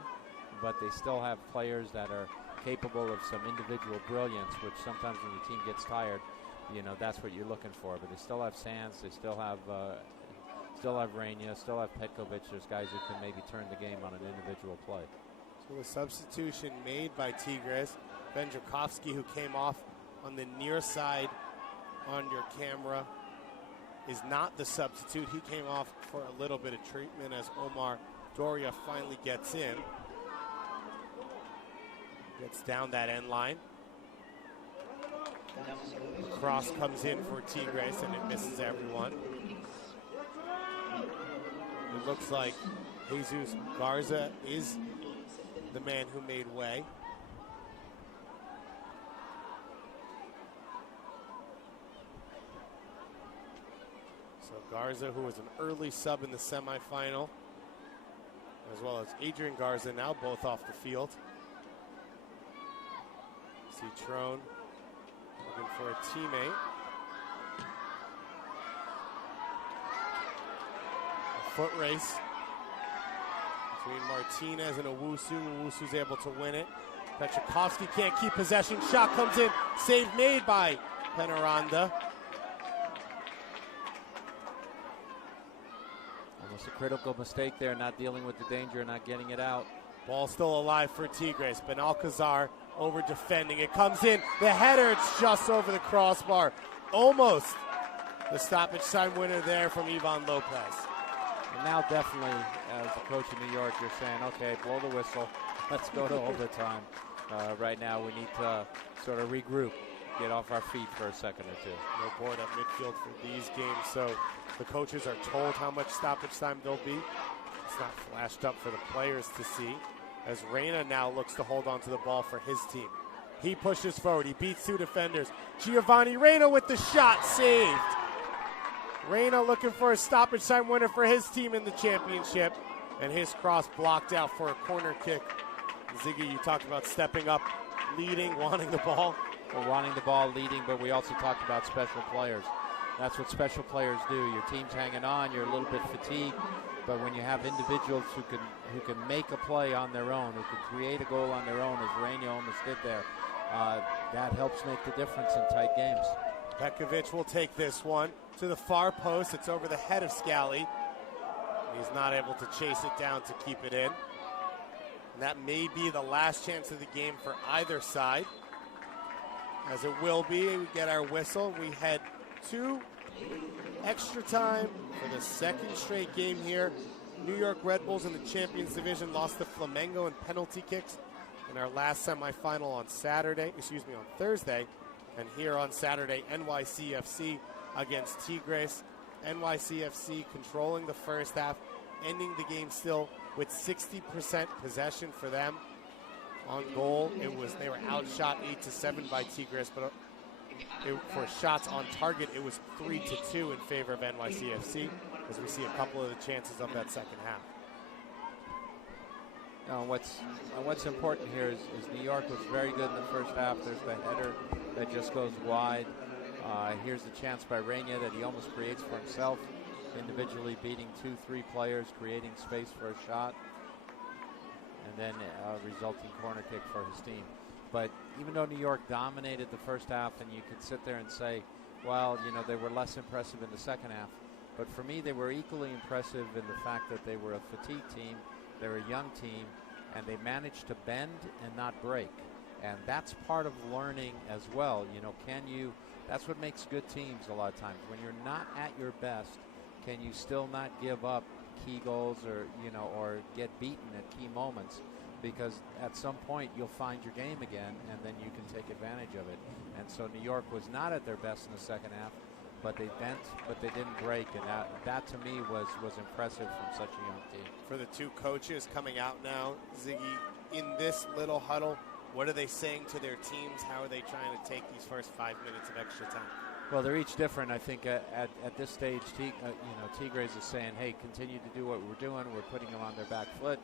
but they still have players that are capable of some individual brilliance, which sometimes when your team gets tired, you know, that's what you're looking for. But they still have Sands, they still have Reyna, still have Petkovic. There's guys who can maybe turn the game on an individual play. So the substitution made by Tigres, Benjakovsky, who came off on the near side on your camera, is not the substitute. He came off for a little bit of treatment as Omar Doria finally gets in. Gets down that end line. Cross comes in for Tigres, and it misses everyone. It looks like Jesus Garza is the man who made way. So Garza, who was an early sub in the semifinal, as well as Adrian Garza, now both off the field. Trone looking for a teammate. A foot race between Martinez and Owusu. Owusu's able to win it. Petrikowski can't keep possession. Shot comes in. Save made by Penaranda. Almost a critical mistake there, not dealing with the danger, not getting it out. Ball still alive for Tigres. Benalcazar over defending. It comes in. The header, it's just over the crossbar. Almost the stoppage time winner there from Ivan Lopez. And now definitely, as the coach of New York, you're saying, okay, blow the whistle. Let's go to overtime. Right now we need to sort of regroup, get off our feet for a second or two. No board at midfield for these games, so the coaches are told how much stoppage time there'll be. It's not flashed up for the players to see, as Reyna now looks to hold on to the ball for his team. He pushes forward. He beats two defenders. Giovanni Reyna with the shot, saved. Reyna looking for a stoppage time winner for his team in the championship, and his cross blocked out for a corner kick. Ziggy, you talked about stepping up, leading, wanting the ball. We're wanting the ball, leading, but we also talked about special players. That's what special players do. Your team's hanging on, you're a little bit fatigued, but when you have individuals who can make a play on their own, who can create a goal on their own, as Reyna almost did there, that helps make the difference in tight games. Pekovic will take this one to the far post. It's over the head of Scally. He's not able to chase it down to keep it in. And that may be the last chance of the game for either side. As it will be, we get our whistle. We head to extra time for the second straight game here. New York Red Bulls in the Champions Division lost to Flamengo in penalty kicks in our last semifinal on Thursday. And here on Saturday, NYCFC against Tigres. NYCFC controlling the first half, ending the game still with 60% possession for them. On goal, they were outshot 8-7 by Tigres, but for shots on target, it was 3-2 in favor of NYCFC, as we see a couple of the chances of that second half. What's important here is New York was very good in the first half. There's the header that just goes wide. Here's the chance by Reyna that he almost creates for himself, individually beating 2-3 players, creating space for a shot, and then a resulting corner kick for his team. But even though New York dominated the first half, and you could sit there and say, well, they were less impressive in the second half, but for me they were equally impressive in the fact that they were a fatigue team, they're a young team, and they managed to bend and not break. And that's part of learning as well. That's what makes good teams a lot of times. When you're not at your best, can you still not give up key goals or get beaten at key moments? Because at some point you'll find your game again, and then you can take advantage of it. And so New York was not at their best in the second half, but they bent, but they didn't break, and that to me was impressive from such a young team. For the two coaches coming out now, Ziggy, in this little huddle, what are they saying to their teams? How are they trying to take these first 5 minutes of extra time? Well, they're each different. I think at this stage, Tigres is saying, hey, continue to do what we're doing. We're putting them on their back foot.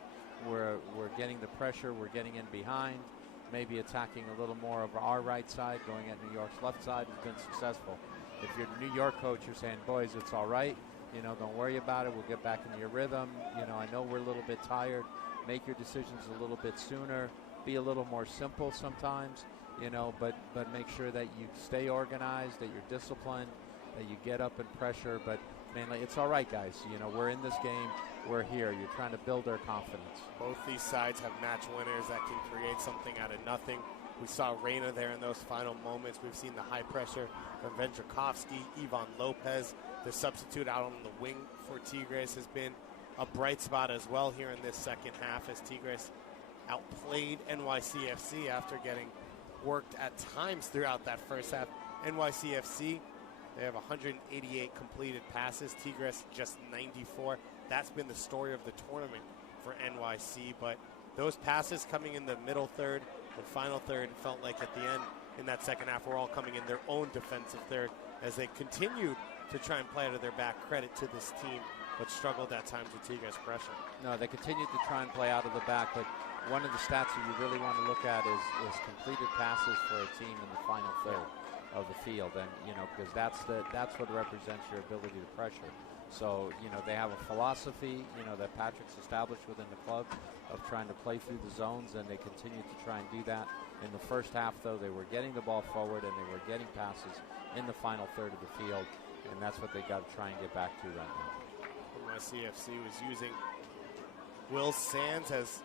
We're getting the pressure. We're getting in behind. Maybe attacking a little more of our right side, going at New York's left side has been successful. If you're the New York coach, you're saying, boys, it's all right. Don't worry about it. We'll get back into your rhythm. I know we're a little bit tired. Make your decisions a little bit sooner. Be a little more simple sometimes, but make sure that you stay organized, that you're disciplined, that you get up and pressure. But mainly, it's all right, guys. We're in this game. We're here. You're trying to build their confidence. Both these sides have match winners that can create something out of nothing. We saw Reyna there in those final moments. We've seen the high pressure from Vendrakovsky, Ivan Lopez. The substitute out on the wing for Tigres has been a bright spot as well here in this second half, as Tigres outplayed NYCFC after getting worked at times throughout that first half. NYCFC, they have 188 completed passes. Tigres just 94. That's been the story of the tournament for NYC. But those passes coming in the middle third and final third felt like at the end in that second half were all coming in their own defensive third as they continued to try and play out of their back. Credit to this team, but struggled at times with Tigres pressure. No, they continued to try and play out of the back, but one of the stats that you really want to look at is completed passes for a team in the final third of the field, and because that's what represents your ability to pressure. So they have a philosophy that Patrick's established within the club of trying to play through the zones, and they continue to try and do that. In the first half, though, they were getting the ball forward and they were getting passes in the final third of the field, and that's what they got to try and get back to right now. NYCFC was using Will Sands as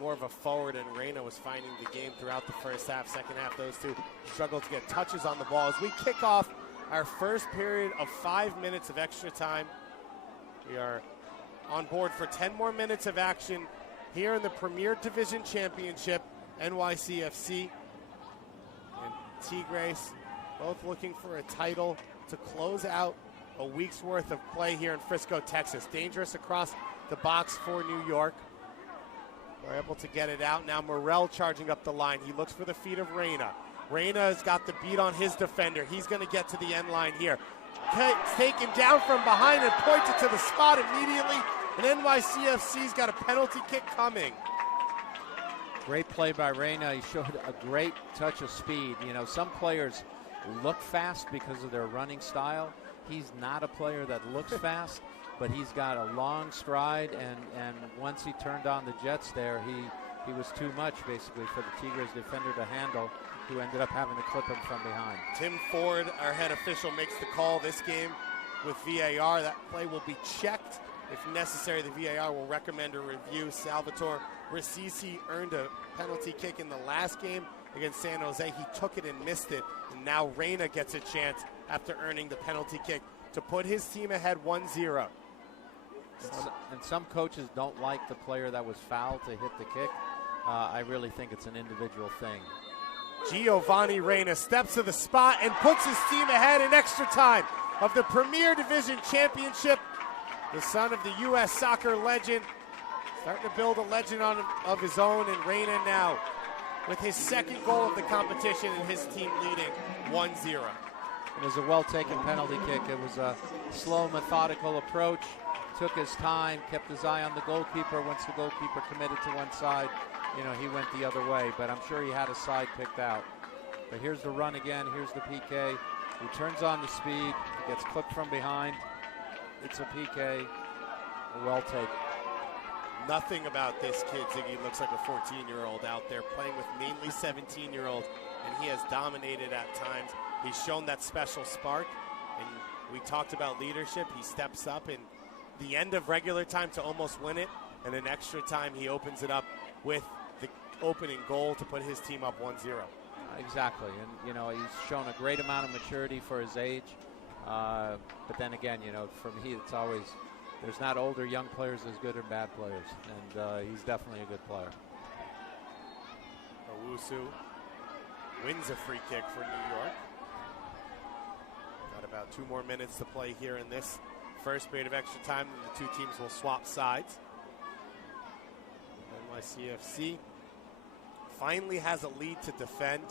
more of a forward, and Reyna was finding the game throughout the first half. Second half, those two struggled to get touches on the ball. As we kick off our first period of 5 minutes of extra time, we are on board for 10 more minutes of action here in the Premier Division Championship. NYCFC and Tigres both looking for a title to close out a week's worth of play here in Frisco, Texas. Dangerous across the box for New York. We're able to get it out. Now Morel charging up the line. He looks for the feet of Reyna. Reyna has got the beat on his defender. He's going to get to the end line here. Taken down from behind and pointed to the spot immediately. And NYCFC's got a penalty kick coming. Great play by Reyna. He showed a great touch of speed. Some players look fast because of their running style. He's not a player that looks fast, but he's got a long stride, and once he turned on the jets there, he was too much basically for the Tigres defender to handle, who ended up having to clip him from behind. Tim Ford, our head official, makes the call this game with VAR. That play will be checked. If necessary, the VAR will recommend a review. Salvatore Ricci earned a penalty kick in the last game against San Jose. He took it and missed it, and now Reyna gets a chance after earning the penalty kick to put his team ahead 1-0. And some coaches don't like the player that was fouled to hit the kick. I really think it's an individual thing. Giovanni Reyna steps to the spot and puts his team ahead in extra time of the Premier Division Championship. The son of the U.S. soccer legend, starting to build a legend of his own, and Reyna now with his second goal of the competition and his team leading 1-0. It was a well-taken penalty kick. It was a slow, methodical approach. Took his time, kept his eye on the goalkeeper. Once the goalkeeper committed to one side, he went the other way. But I'm sure he had a side picked out. But here's the run again. Here's the PK. He turns on the speed, gets clipped from behind. It's a PK. Well taken. Nothing about this kid, Ziggy, looks like a 14-year-old out there playing with mainly 17-year-olds, and he has dominated at times. He's shown that special spark, and we talked about leadership. He steps up in the end of regular time to almost win it, and in extra time he opens it up with the opening goal to put his team up 1-0. Exactly, and he's shown a great amount of maturity for his age. But then again, for me, it's always, there's not older, young players as good or bad players, and he's definitely a good player. Owusu wins a free kick for New York. Got about 2 more minutes to play here in this first period of extra time, and the two teams will swap sides. NYCFC finally has a lead to defend.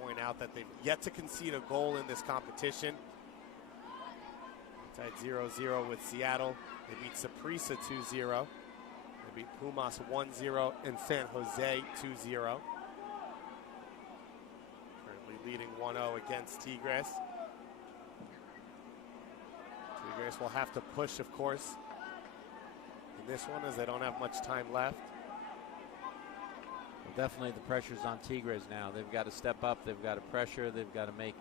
Point out that they've yet to concede a goal in this competition. Tied 0-0 with Seattle. They beat Saprissa 2-0. They beat Pumas 1-0 and San Jose 2-0. Currently leading 1-0 against Tigres. Tigres will have to push, of course, in this one as they don't have much time left. Definitely the pressure's on Tigres now. They've got to step up. They've got to pressure. They've got to make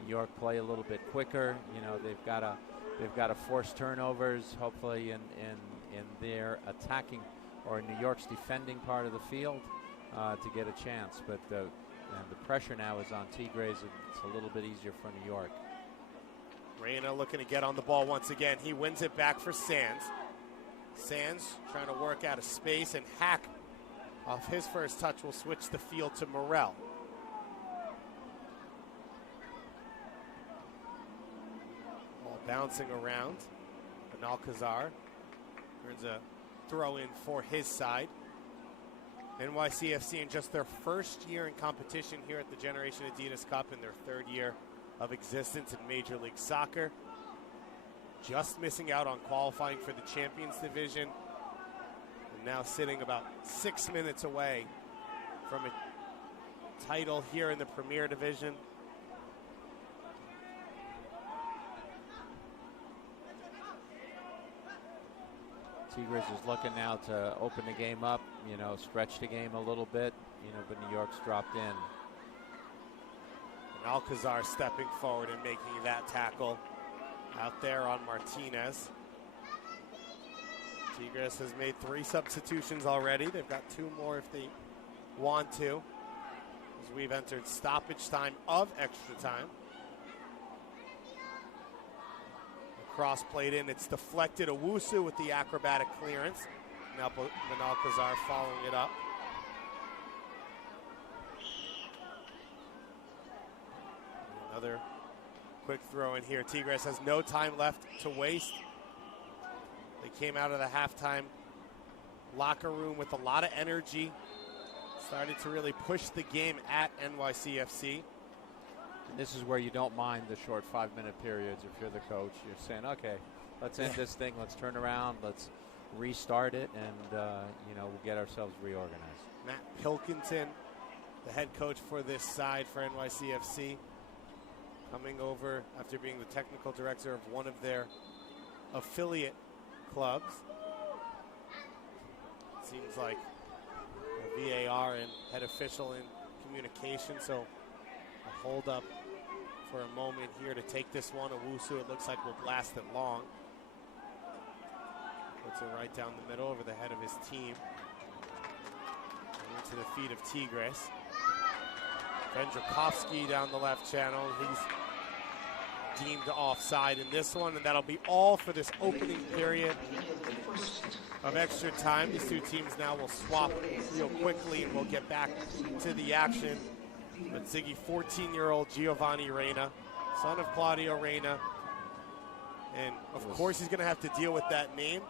New York play a little bit quicker. They've got to force turnovers, hopefully in their attacking or New York's defending part of the field to get a chance. But the pressure now is on Tigres. It's a little bit easier for New York. Reyna looking to get on the ball once again. He wins it back for Sands. Sands trying to work out of space, and Hack Off his first touch, we'll switch the field to Morel. Ball bouncing around. And Alcazar turns a throw in for his side. NYCFC in just their first year in competition here at the Generation Adidas Cup in their third year of existence in Major League Soccer. Just missing out on qualifying for the Champions Division. And now sitting about 6 minutes away from a title here in the Premier Division. Tigres is looking now to open the game up, stretch the game a little bit, but New York's dropped in. And Alcazar stepping forward and making that tackle out there on Martinez. Tigres has made 3 substitutions already. They've got 2 more if they want to, as we've entered stoppage time of extra time. Cross played in, it's deflected. Owusu with the acrobatic clearance. Now Alcazar following it up. Another quick throw in here. Tigres has no time left to waste. They came out of the halftime locker room with a lot of energy. Started to really push the game at NYCFC. And this is where you don't mind the short 5-minute periods if you're the coach. You're saying, okay, let's end this thing. Let's turn around. Let's restart it, and, we'll get ourselves reorganized. Matt Pilkington, the head coach for this side for NYCFC, coming over after being the technical director of one of their affiliate clubs. Seems like a VAR and head official in communication, so a hold up for a moment here to take this one. Owusu, it looks like, will blast it long. Puts it right down the middle over the head of his team. And into the feet of Tigres. Vendrikovsky down the left channel. He's deemed offside in this one, and that'll be all for this opening period of extra time. These two teams now will swap real quickly, and we'll get back to the action. But Ziggy, 14-year-old Giovanni Reyna, son of Claudio Reyna. And, of course, he's going to have to deal with that name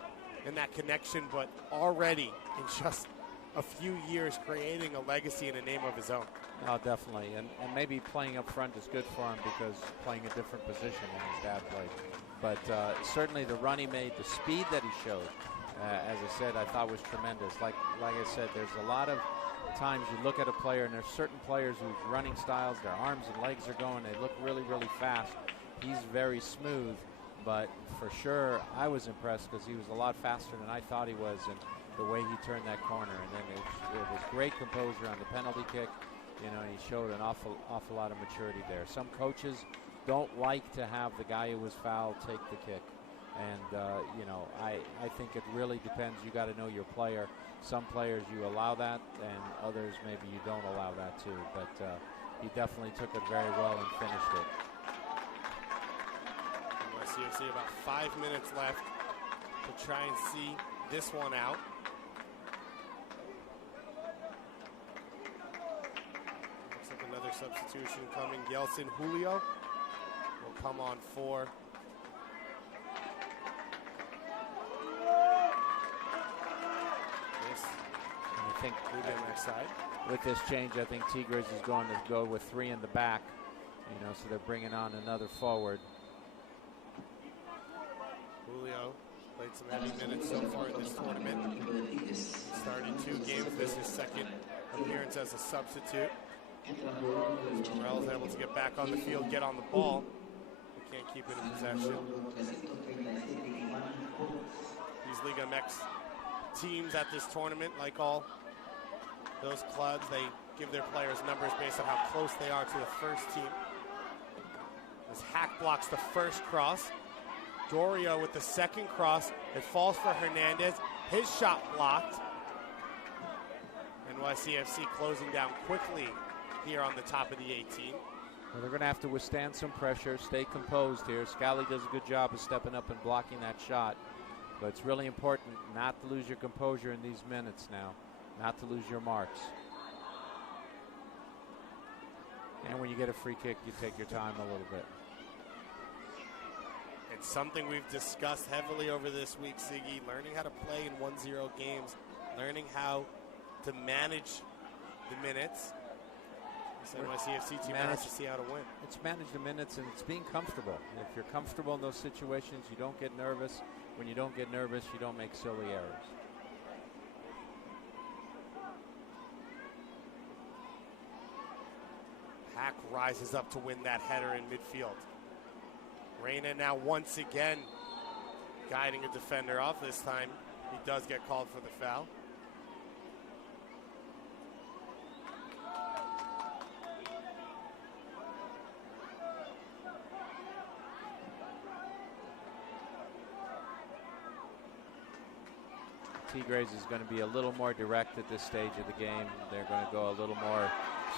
and that connection, but already in just a few years creating a legacy and a name of his own. Oh, definitely. And maybe playing up front is good for him because playing a different position than his dad played. But certainly the run he made, the speed that he showed, as I said, I thought was tremendous. Like I said, there's a lot of times you look at a player, and there's certain players whose running styles, their arms and legs are going, they look really, really fast. He's very smooth, but for sure I was impressed because he was a lot faster than I thought he was, and the way he turned that corner. And then it was great composure on the penalty kick, and he showed an awful lot of maturity there. Some coaches don't like to have the guy who was fouled take the kick, and I think it really depends. You got to know your player. Some players you allow that, and others maybe you don't allow that too. But he definitely took it very well and finished it. NYCFC about 5 minutes left to try and see this one out. Looks like another substitution coming. Yeltsin Julio will come on for I think next side. With this change, I think Tigres is going to go with 3 in the back, so they're bringing on another forward. Julio played some heavy minutes so far in this tournament. Started 2 games. This is his second appearance as a substitute. Morel's able to get back on the field, get on the ball. They can't keep it in possession. These Liga MX teams at this tournament, like all those clubs, they give their players numbers based on how close they are to the first team. As Hack blocks the first cross. Dorio with the second cross. It falls for Hernandez. His shot blocked. NYCFC closing down quickly here on the top of the 18. Well, they're going to have to withstand some pressure, stay composed here. Scally does a good job of stepping up and blocking that shot. But it's really important not to lose your composure in these minutes now. not to lose your marks. And when you get a free kick, you take your time a little bit. It's something we've discussed heavily over this week, Ziggy, learning how to play in 1-0 games, learning how to manage the minutes. This NYCFC team has to see how to win. It's manage the minutes, and it's being comfortable. If you're comfortable in those situations, you don't get nervous. When you don't get nervous, you don't make silly errors. Hack rises up to win that header in midfield. Reyna now once again guiding a defender off. This time he does get called for the foul. Tigres is going to be a little more direct at this stage of the game. They're going to go a little more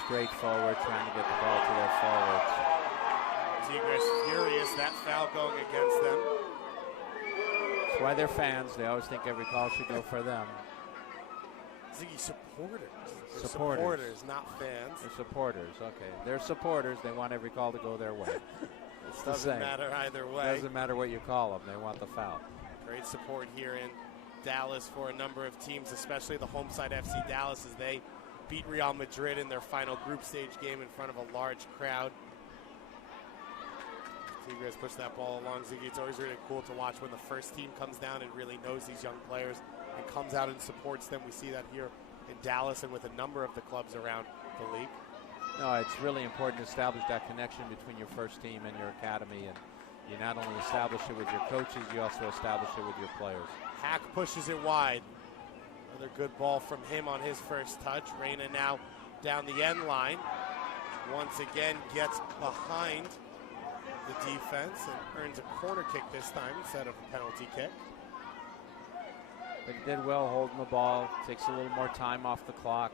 straightforward, trying to get the ball to their forwards. Tigres furious, that foul going against them. That's why they're fans. They always think every call should go for them. Ziggy, supporters. They're Supporters. supporters, not fans. They're supporters. Okay, they're supporters. They want every call to go their way. It's the Doesn't same. matter either way. Doesn't matter what you call them. They want the foul. Great support here in Dallas for a number of teams, especially the home side FC Dallas, as they beat Real Madrid in their final group stage game in front of a large crowd. Tigres push that ball along, Ziggy. It's always really cool to watch when the first team comes down and really knows these young players and comes out and supports them. We see that here in Dallas and with a number of the clubs around the league. No, it's really important to establish that connection between your first team and your academy, and you not only establish it with your coaches, you also establish it with your players. Hack pushes it wide. Another good ball from him on his first touch. Reyna now down the end line. Once again gets behind the defense and earns a corner kick this time instead of a penalty kick. But he did well holding the ball. Takes a little more time off the clock.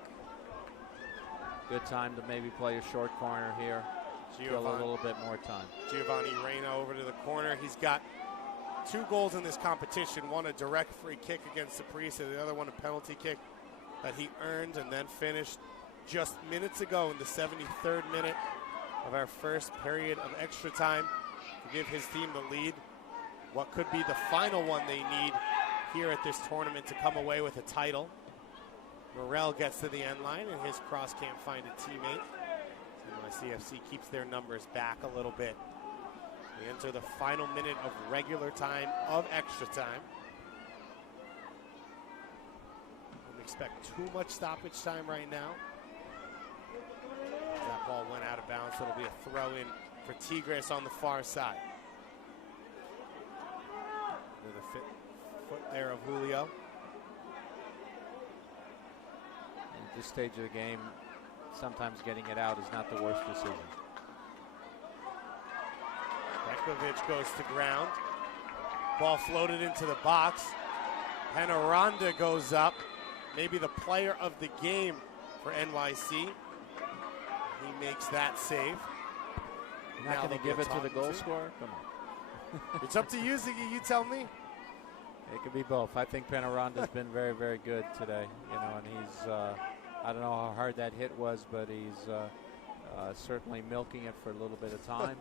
Good time to maybe play a short corner here. Kill a little bit more time. Giovanni Reyna over to the corner. He's got 2 goals in this competition. One a direct free kick against Saprissa, the other one a penalty kick that he earned and then finished just minutes ago in the 73rd minute of our first period of extra time to give his team the lead. What could be the final one they need here at this tournament to come away with a title. Morel gets to the end line and his cross can't find a teammate. NYCFC keeps their numbers back a little bit. We enter the final minute of regular time, of extra time. Don't expect too much stoppage time right now. That ball went out of bounds, so it'll be a throw in for Tigres on the far side. With a foot there of Julio. At this stage of the game, sometimes getting it out is not the worst decision. Bekovic goes to ground. Ball floated into the box. Penaranda goes up. Maybe the player of the game for NYC. He makes that save. You're not going to give it to the goal scorer? Come on. It's up to you, Ziggy. You tell me. It could be both. I think Penaranda's been very, very good today. You know, and he's, I don't know how hard that hit was, but he's certainly milking it for a little bit of time.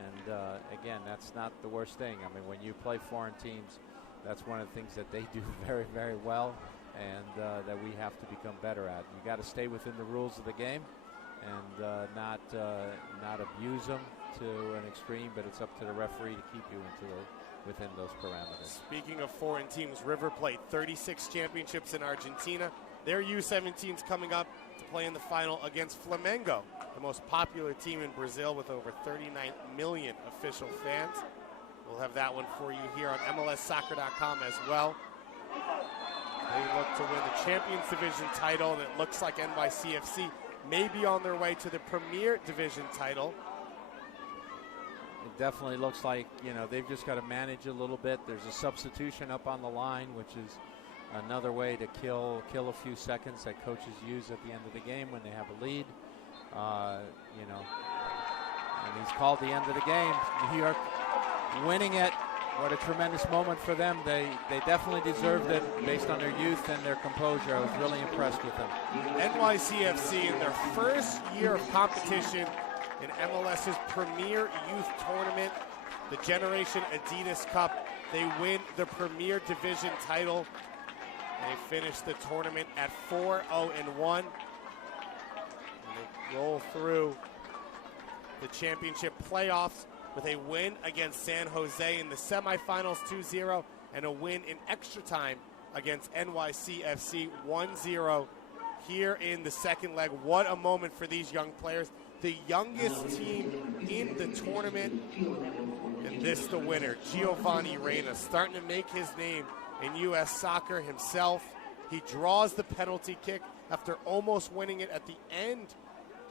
And again, that's not the worst thing. I mean, when you play foreign teams, that's one of the things that they do very, very well, and that we have to become better at. You got to stay within the rules of the game, and not abuse them to an extreme. But it's up to the referee to keep you within those parameters. Speaking of foreign teams, River played 36 championships in Argentina. Their U17's coming up to play in the final against Flamengo, the most popular team in Brazil with over 39 million official fans. We'll have that one for you here on MLSsoccer.com as well. They look to win the Champions Division title, and it looks like NYCFC may be on their way to the Premier Division title. It definitely looks like, you know, they've just got to manage a little bit. There's a substitution up on the line, which is another way to kill a few seconds that coaches use at the end of the game when they have a lead. And he's called the end of the game. New York winning it What a tremendous moment for them. They definitely deserved it based on their youth and their composure. I was really impressed with them. NYCFC in their first year of competition in MLS's premier youth tournament, the Generation Adidas Cup. They win the Premier Division title. They finish the tournament at 4-0-1. And they roll through the championship playoffs with a win against San Jose in the semifinals 2-0 and a win in extra time against NYCFC 1-0 here in the second leg. What a moment for these young players. The youngest team in the tournament, and this the winner, Giovanni Reyna, starting to make his name in U.S. soccer himself. He draws the penalty kick after almost winning it at the end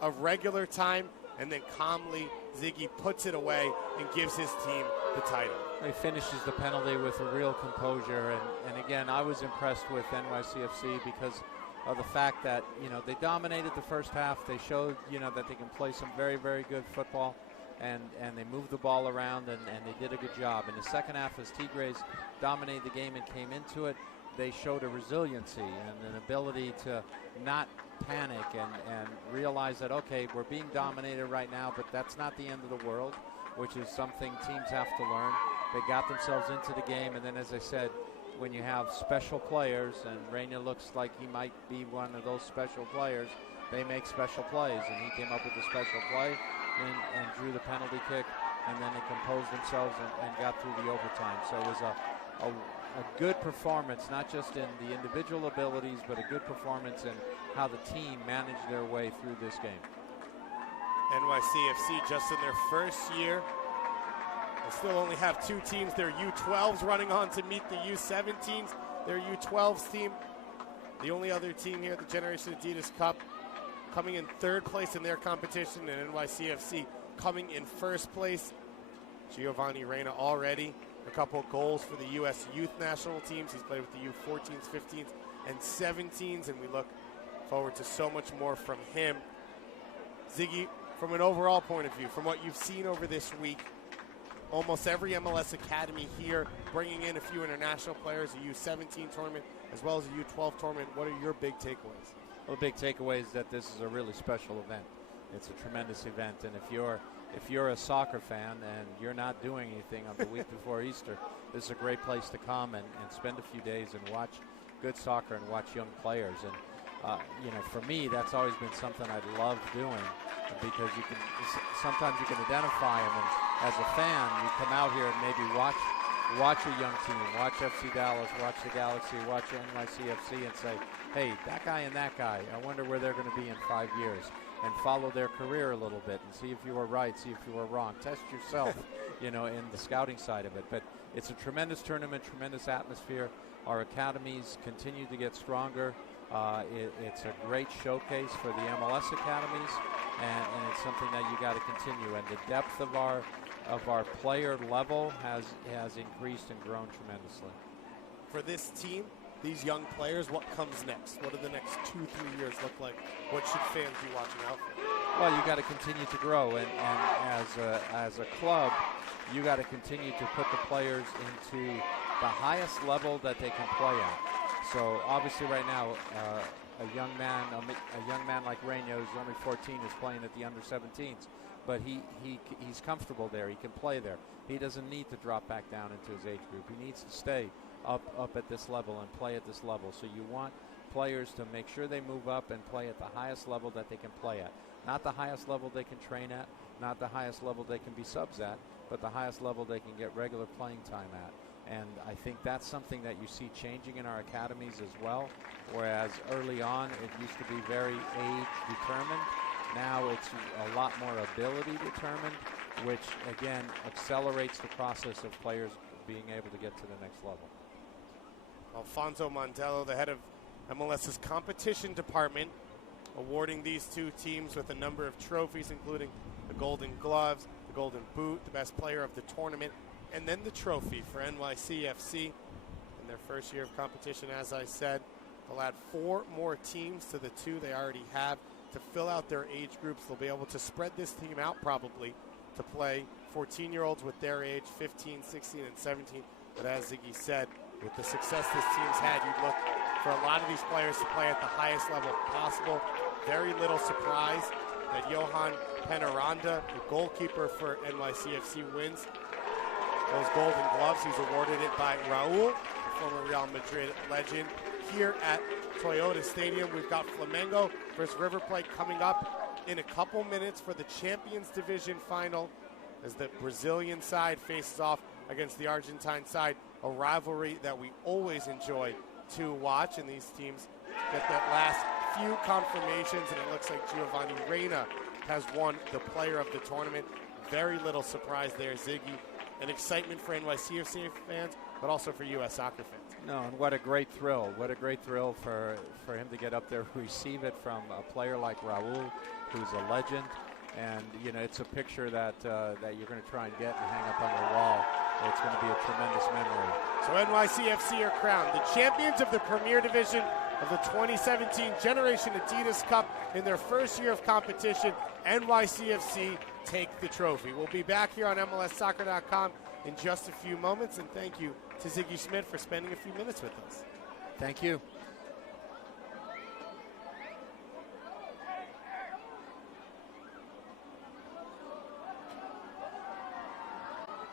of regular time, and then calmly Ziggy puts it away and gives his team the title. He finishes the penalty with a real composure, and again, I was impressed with NYCFC because of the fact that, they dominated the first half. They showed, that they can play some very, very good football, and they moved the ball around, and they did a good job. In the second half, as Tigres dominated the game and came into it, they showed a resiliency and an ability to not panic and realize that, okay, we're being dominated right now, but that's not the end of the world, which is something teams have to learn. They got themselves into the game, and then, as I said, when you have special players, and Reyna looks like he might be one of those special players, they make special plays, and he came up with a special play and drew the penalty kick, and then they composed themselves and got through the overtime. So it was a good performance, not just in the individual abilities, but a good performance in how the team managed their way through this game. NYCFC just in their first year. They still only have two teams. Their U12s running on to meet the U17s. Their U12s team, the only other team here at the Generation Adidas Cup, coming in third place in their competition, and NYCFC coming in first place. Giovanni Reyna already a couple of goals for the U.S. youth national teams. He's played with the U14s, 15s, and 17s, and we look forward to so much more from him. Ziggy, from an overall point of view, from what you've seen over this week, almost every MLS academy here bringing in a few international players, a U17 tournament, as well as a U12 tournament. What are your big takeaways? Well, the big takeaway is that this is a really special event. It's a tremendous event, and if you're a soccer fan and you're not doing anything on the week before Easter, this is a great place to come and spend a few days and watch good soccer and watch young players. And for me, that's always been something I'd love doing, because sometimes you can identify them, and as a fan, you come out here and maybe watch a young team, watch FC Dallas, watch the Galaxy, watch NYCFC, and say, hey, that guy and that guy, I wonder where they're going to be in 5 years, and follow their career a little bit and see if you were right, see if you were wrong. Test yourself, in the scouting side of it. But it's a tremendous tournament, tremendous atmosphere. Our academies continue to get stronger. It's a great showcase for the MLS academies, and it's something that you got to continue. And the depth of our player level has increased and grown tremendously. For this team, these young players, what comes next? What do the next 2-3 years look like? What should fans be watching out for? Well, you got to continue to grow, and as a club, you got to continue to put the players into the highest level that they can play at. So obviously, right now, a young man like Reyna, who's only 14, is playing at the under-17s, but he's comfortable there. He can play there. He doesn't need to drop back down into his age group. He needs to stay up at this level and play at this level. So you want players to make sure they move up and play at the highest level that they can play at. Not the highest level they can train at, not the highest level they can be subs at, but the highest level they can get regular playing time at. And I think that's something that you see changing in our academies as well, whereas early on it used to be very age determined. Now it's a lot more ability determined, which again accelerates the process of players being able to get to the next level. Alfonso Mondello, the head of MLS's competition department, awarding these two teams with a number of trophies, including the Golden Gloves, the Golden Boot, the best player of the tournament, and then the trophy for NYCFC in their first year of competition. As I said, they'll add 4 more teams to the 2 they already have to fill out their age groups. They'll be able to spread this team out probably to play 14-year-olds with their age, 15, 16, and 17. But as Ziggy said, with the success this team's had, you'd look for a lot of these players to play at the highest level possible. Very little surprise that Johan Penaranda, the goalkeeper for NYCFC, wins those golden gloves. He's awarded it by Raul, the former Real Madrid legend. Here at Toyota Stadium, we've got Flamengo versus River Plate coming up in a couple minutes for the Champions Division final as the Brazilian side faces off against the Argentine side, a rivalry that we always enjoy to watch, and these teams get that last few confirmations, and it looks like Giovanni Reina has won the player of the tournament. Very little surprise there, Ziggy. An excitement for NYCFC fans, but also for U.S. soccer fans. No, and what a great thrill. What a great thrill for him to get up there, receive it from a player like Raul, who's a legend. And, you know, it's a picture that you're going to try and get and hang up on your wall. It's going to be a tremendous memory. So NYCFC are crowned the champions of the Premier Division of the 2017 Generation Adidas Cup. In their first year of competition, NYCFC take the trophy. We'll be back here on MLSsoccer.com in just a few moments, and thank you to Ziggy Schmidt for spending a few minutes with us. Thank you.